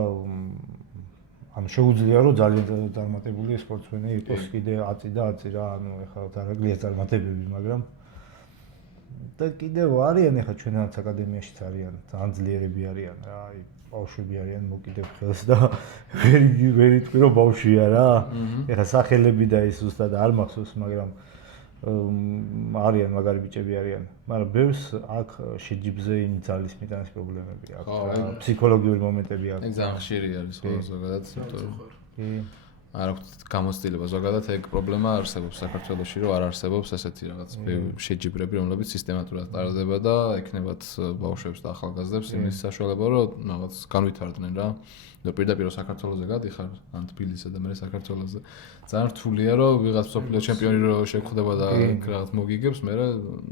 ანუ შეუძლია რომ ძალიან წარმატებული სპორტსმენი იყოს კიდე აწი და აწი რა, ანუ ეხლა არ აგლია წარმატებები, მაგრამ და კიდევ არიან ახლა ჩვენაც აკადემიაშიც არიან ძალიან ძლიერები არიან რა აი ბავშვები არიან მოკიდებ ხელს და ვერ იტყვი რომ ბავშვია რა ახლა სახელები და ის ზუსტად არ მახსოვს მაგრამ არიან მაგარი ბიჭები არიან მაგრამ ბევრს აქ შეჯიბზე იმ ძალის მიტანის პრობლემები აქვს ფსიქოლოგიური მომენტები აქვს ძალიან ხშირი არის ხო ზოგადად კი არ აქვს გამოცდილება ზოგადად ეგ პრობლემა არსებობს საქართველოში რომ არ არსებობს ესეთი რაღაც შეჯიბრები რომლებიც სისტემატურად ტარდება და ექნებათ ბავშვებს და ახალგაზრდებს იმის საშუალება რომ რაღაც განვითარდნენ რა და პირდაპირ საქართველოზე გადიხარ ან თბილისზე და მე საქართველოზე ძალიან რთულია რომ ვიღაც მსოფლიო ჩემპიონი რო შეგხვდება და რაღაც მოგიგებს მე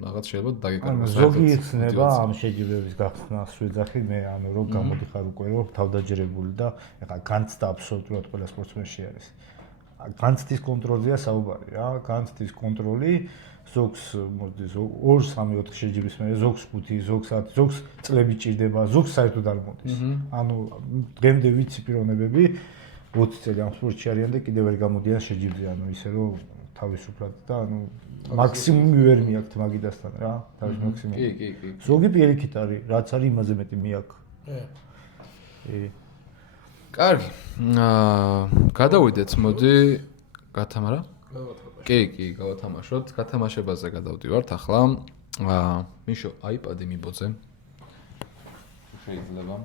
რაღაც შეიძლება დაგეკარგოს ზოგი იხსნება ამ შეჯიბრების გახსნას ვეძახი მე ანუ რომ გამოდიხარ უკვე რომ თავდაჯერებული და ეხლა განცდა აბსოლუტურად ყველა სპორტსმენში არის განცდის კონტროლზეა საუბარი რა განცდის კონტროლი ზოგს მოდის 2-3-4 შეჯიბრის მერე ზოგს 5 ზოგს 10 ზოგს წლები ჭირდება ზოგს საერთოდ არ მოდის ანუ დღემდე ვიცი პიროვნებები 20 წელი ამ სპორტში არიან და კიდევ ვერ გამოდიან შეჯიბრზე ანუ ისე რომ თავისუფლად და ანუ მაქსიმუმი ვერ მიაქვთ მაგიდასთან რა თავის მაქსიმუმი კი ზოგი პირიქით არის რაც არის იმაზე მეტი მიაქვს კარგი გადავიდეთ მოდი გათამარა კი გავათამაშოთ გათამაშებაზე გადავდივართ ახლა მიშო აიპადი მიბოძე შეიძლება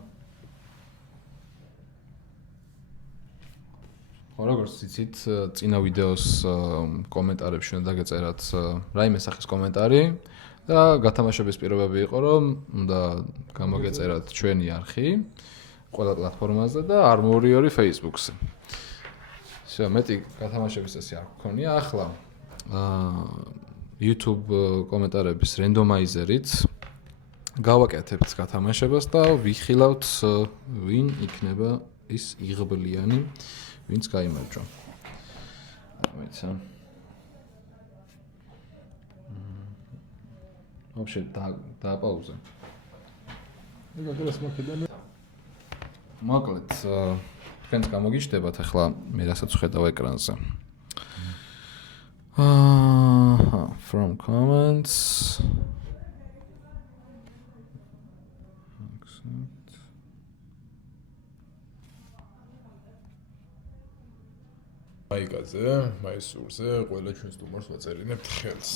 ხო როგორც იცით წინა ვიდეოს კომენტარებში უნდა დაგეწერათ რაიმე სახის კომენტარი და გათამაშების პირობები იყო რომ უნდა გამოგეწერათ ჩვენი არხი ყველა პლატფორმაზე და არ მოვიორი Facebook-ზე. Всё, მეტი გათამაშების წესი არ გქონია. ახლა YouTube კომენტარების რენდომაიზერით გავაკეთებთ გათამაშებას და ვიხილავთ ვინ იქნება ის იღბლიანი, ვინც გაიმარჯვა. მოიცა. Вообще დააპაუზე. მოკლედ, თქვენს გამოგიჩნდებათ ახლა მე რასაც ხედავ ეკრანზე. From comments. მაიკაზე, მაისურზე, ყველა ჩვენს სტუმარს ვაწერინებთ ხელს.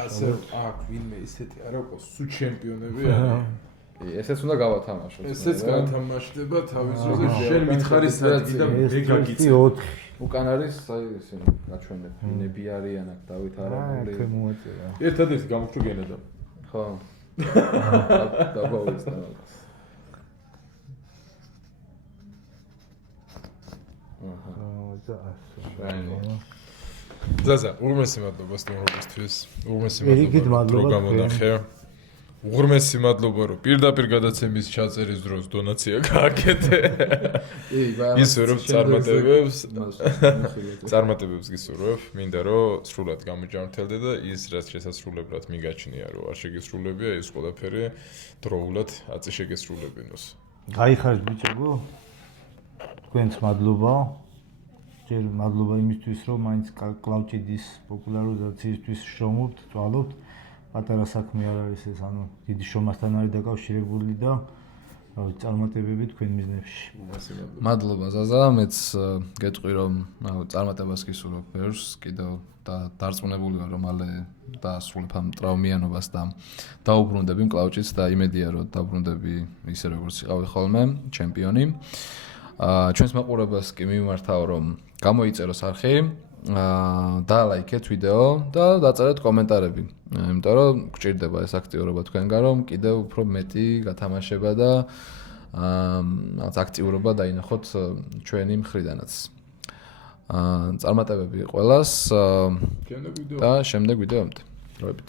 ასე აქ ვინმე ისეთი არ აქვს, სუ ჩემპიონები არის. ესეც უნდა გავათამაშოთ. ესეც გათამაშდება თავის დროზე, შენ მითხარი საათი და მე გაგიწევ. უკან არის აი ისინი გაჩვენებ, ვინები არიან აქ დავით არამული. აი, მოეწერა. ერთადერთი გამოგჩო გენედა. ხო. დაბავეცდა. ზაზა, უღმესი მადლობა სტუმრობისთვის. უღმესი მადლობა რომ გამონახე. უღმესი მადლობა რომ პირდაპირ გადაცემის ჩაწერის დროს დონაცია გააკეთე. ისურვებ წარმატებებს გისურვებ. მინდა რომ სრულად გამოჯანმრთელდე და ის რაც შესაძლებლად მიგაჩნია რომ არ შეგესრულებია ეს ყველაფერი დროულად აწი შეგესრულებინოს. გაიხარეთ ბიჭებო. თქვენს მადლობა. ჯერ მადლობა იმისთვის რომ მაინც კლავჭიდის პოპულარიზაციისთვის შრომობთ, წვალობთ. პატარა საქმე არ არის ეს, ანუ დიდი შრომასთან არის დაკავშირებული და წარმატებები თქვენ მიზნებში. მადლობა ზაზა, მეც გეტყვი რომ წარმატებას გისურვებ ბევრს, კიდევ და დარწმუნებული ვარ რომ მალე დაასრულებ ამ ტრავმიანობას და დაუბრუნდები მკლავჭიც და იმედია რომ დაუბრუნდები ისე როგორც იყავი ხოლმე, ჩემპიონი. ჩვენს მაყურებელს კი მიმართავ რომ გამოიწეროს არხი, დალაიქეთ ვიდეო და დაწერეთ კომენტარები. იმიტომ რომ გჭირდება ეს აქტიურობა თქვენგან რომ კიდევ უფრო მეტი გათამაშება და რაღაც აქტიურობა დაინახოთ ჩვენი მხრიდანაც. წარმატებები ყველას და შემდეგ ვიდეომდე. დროებით.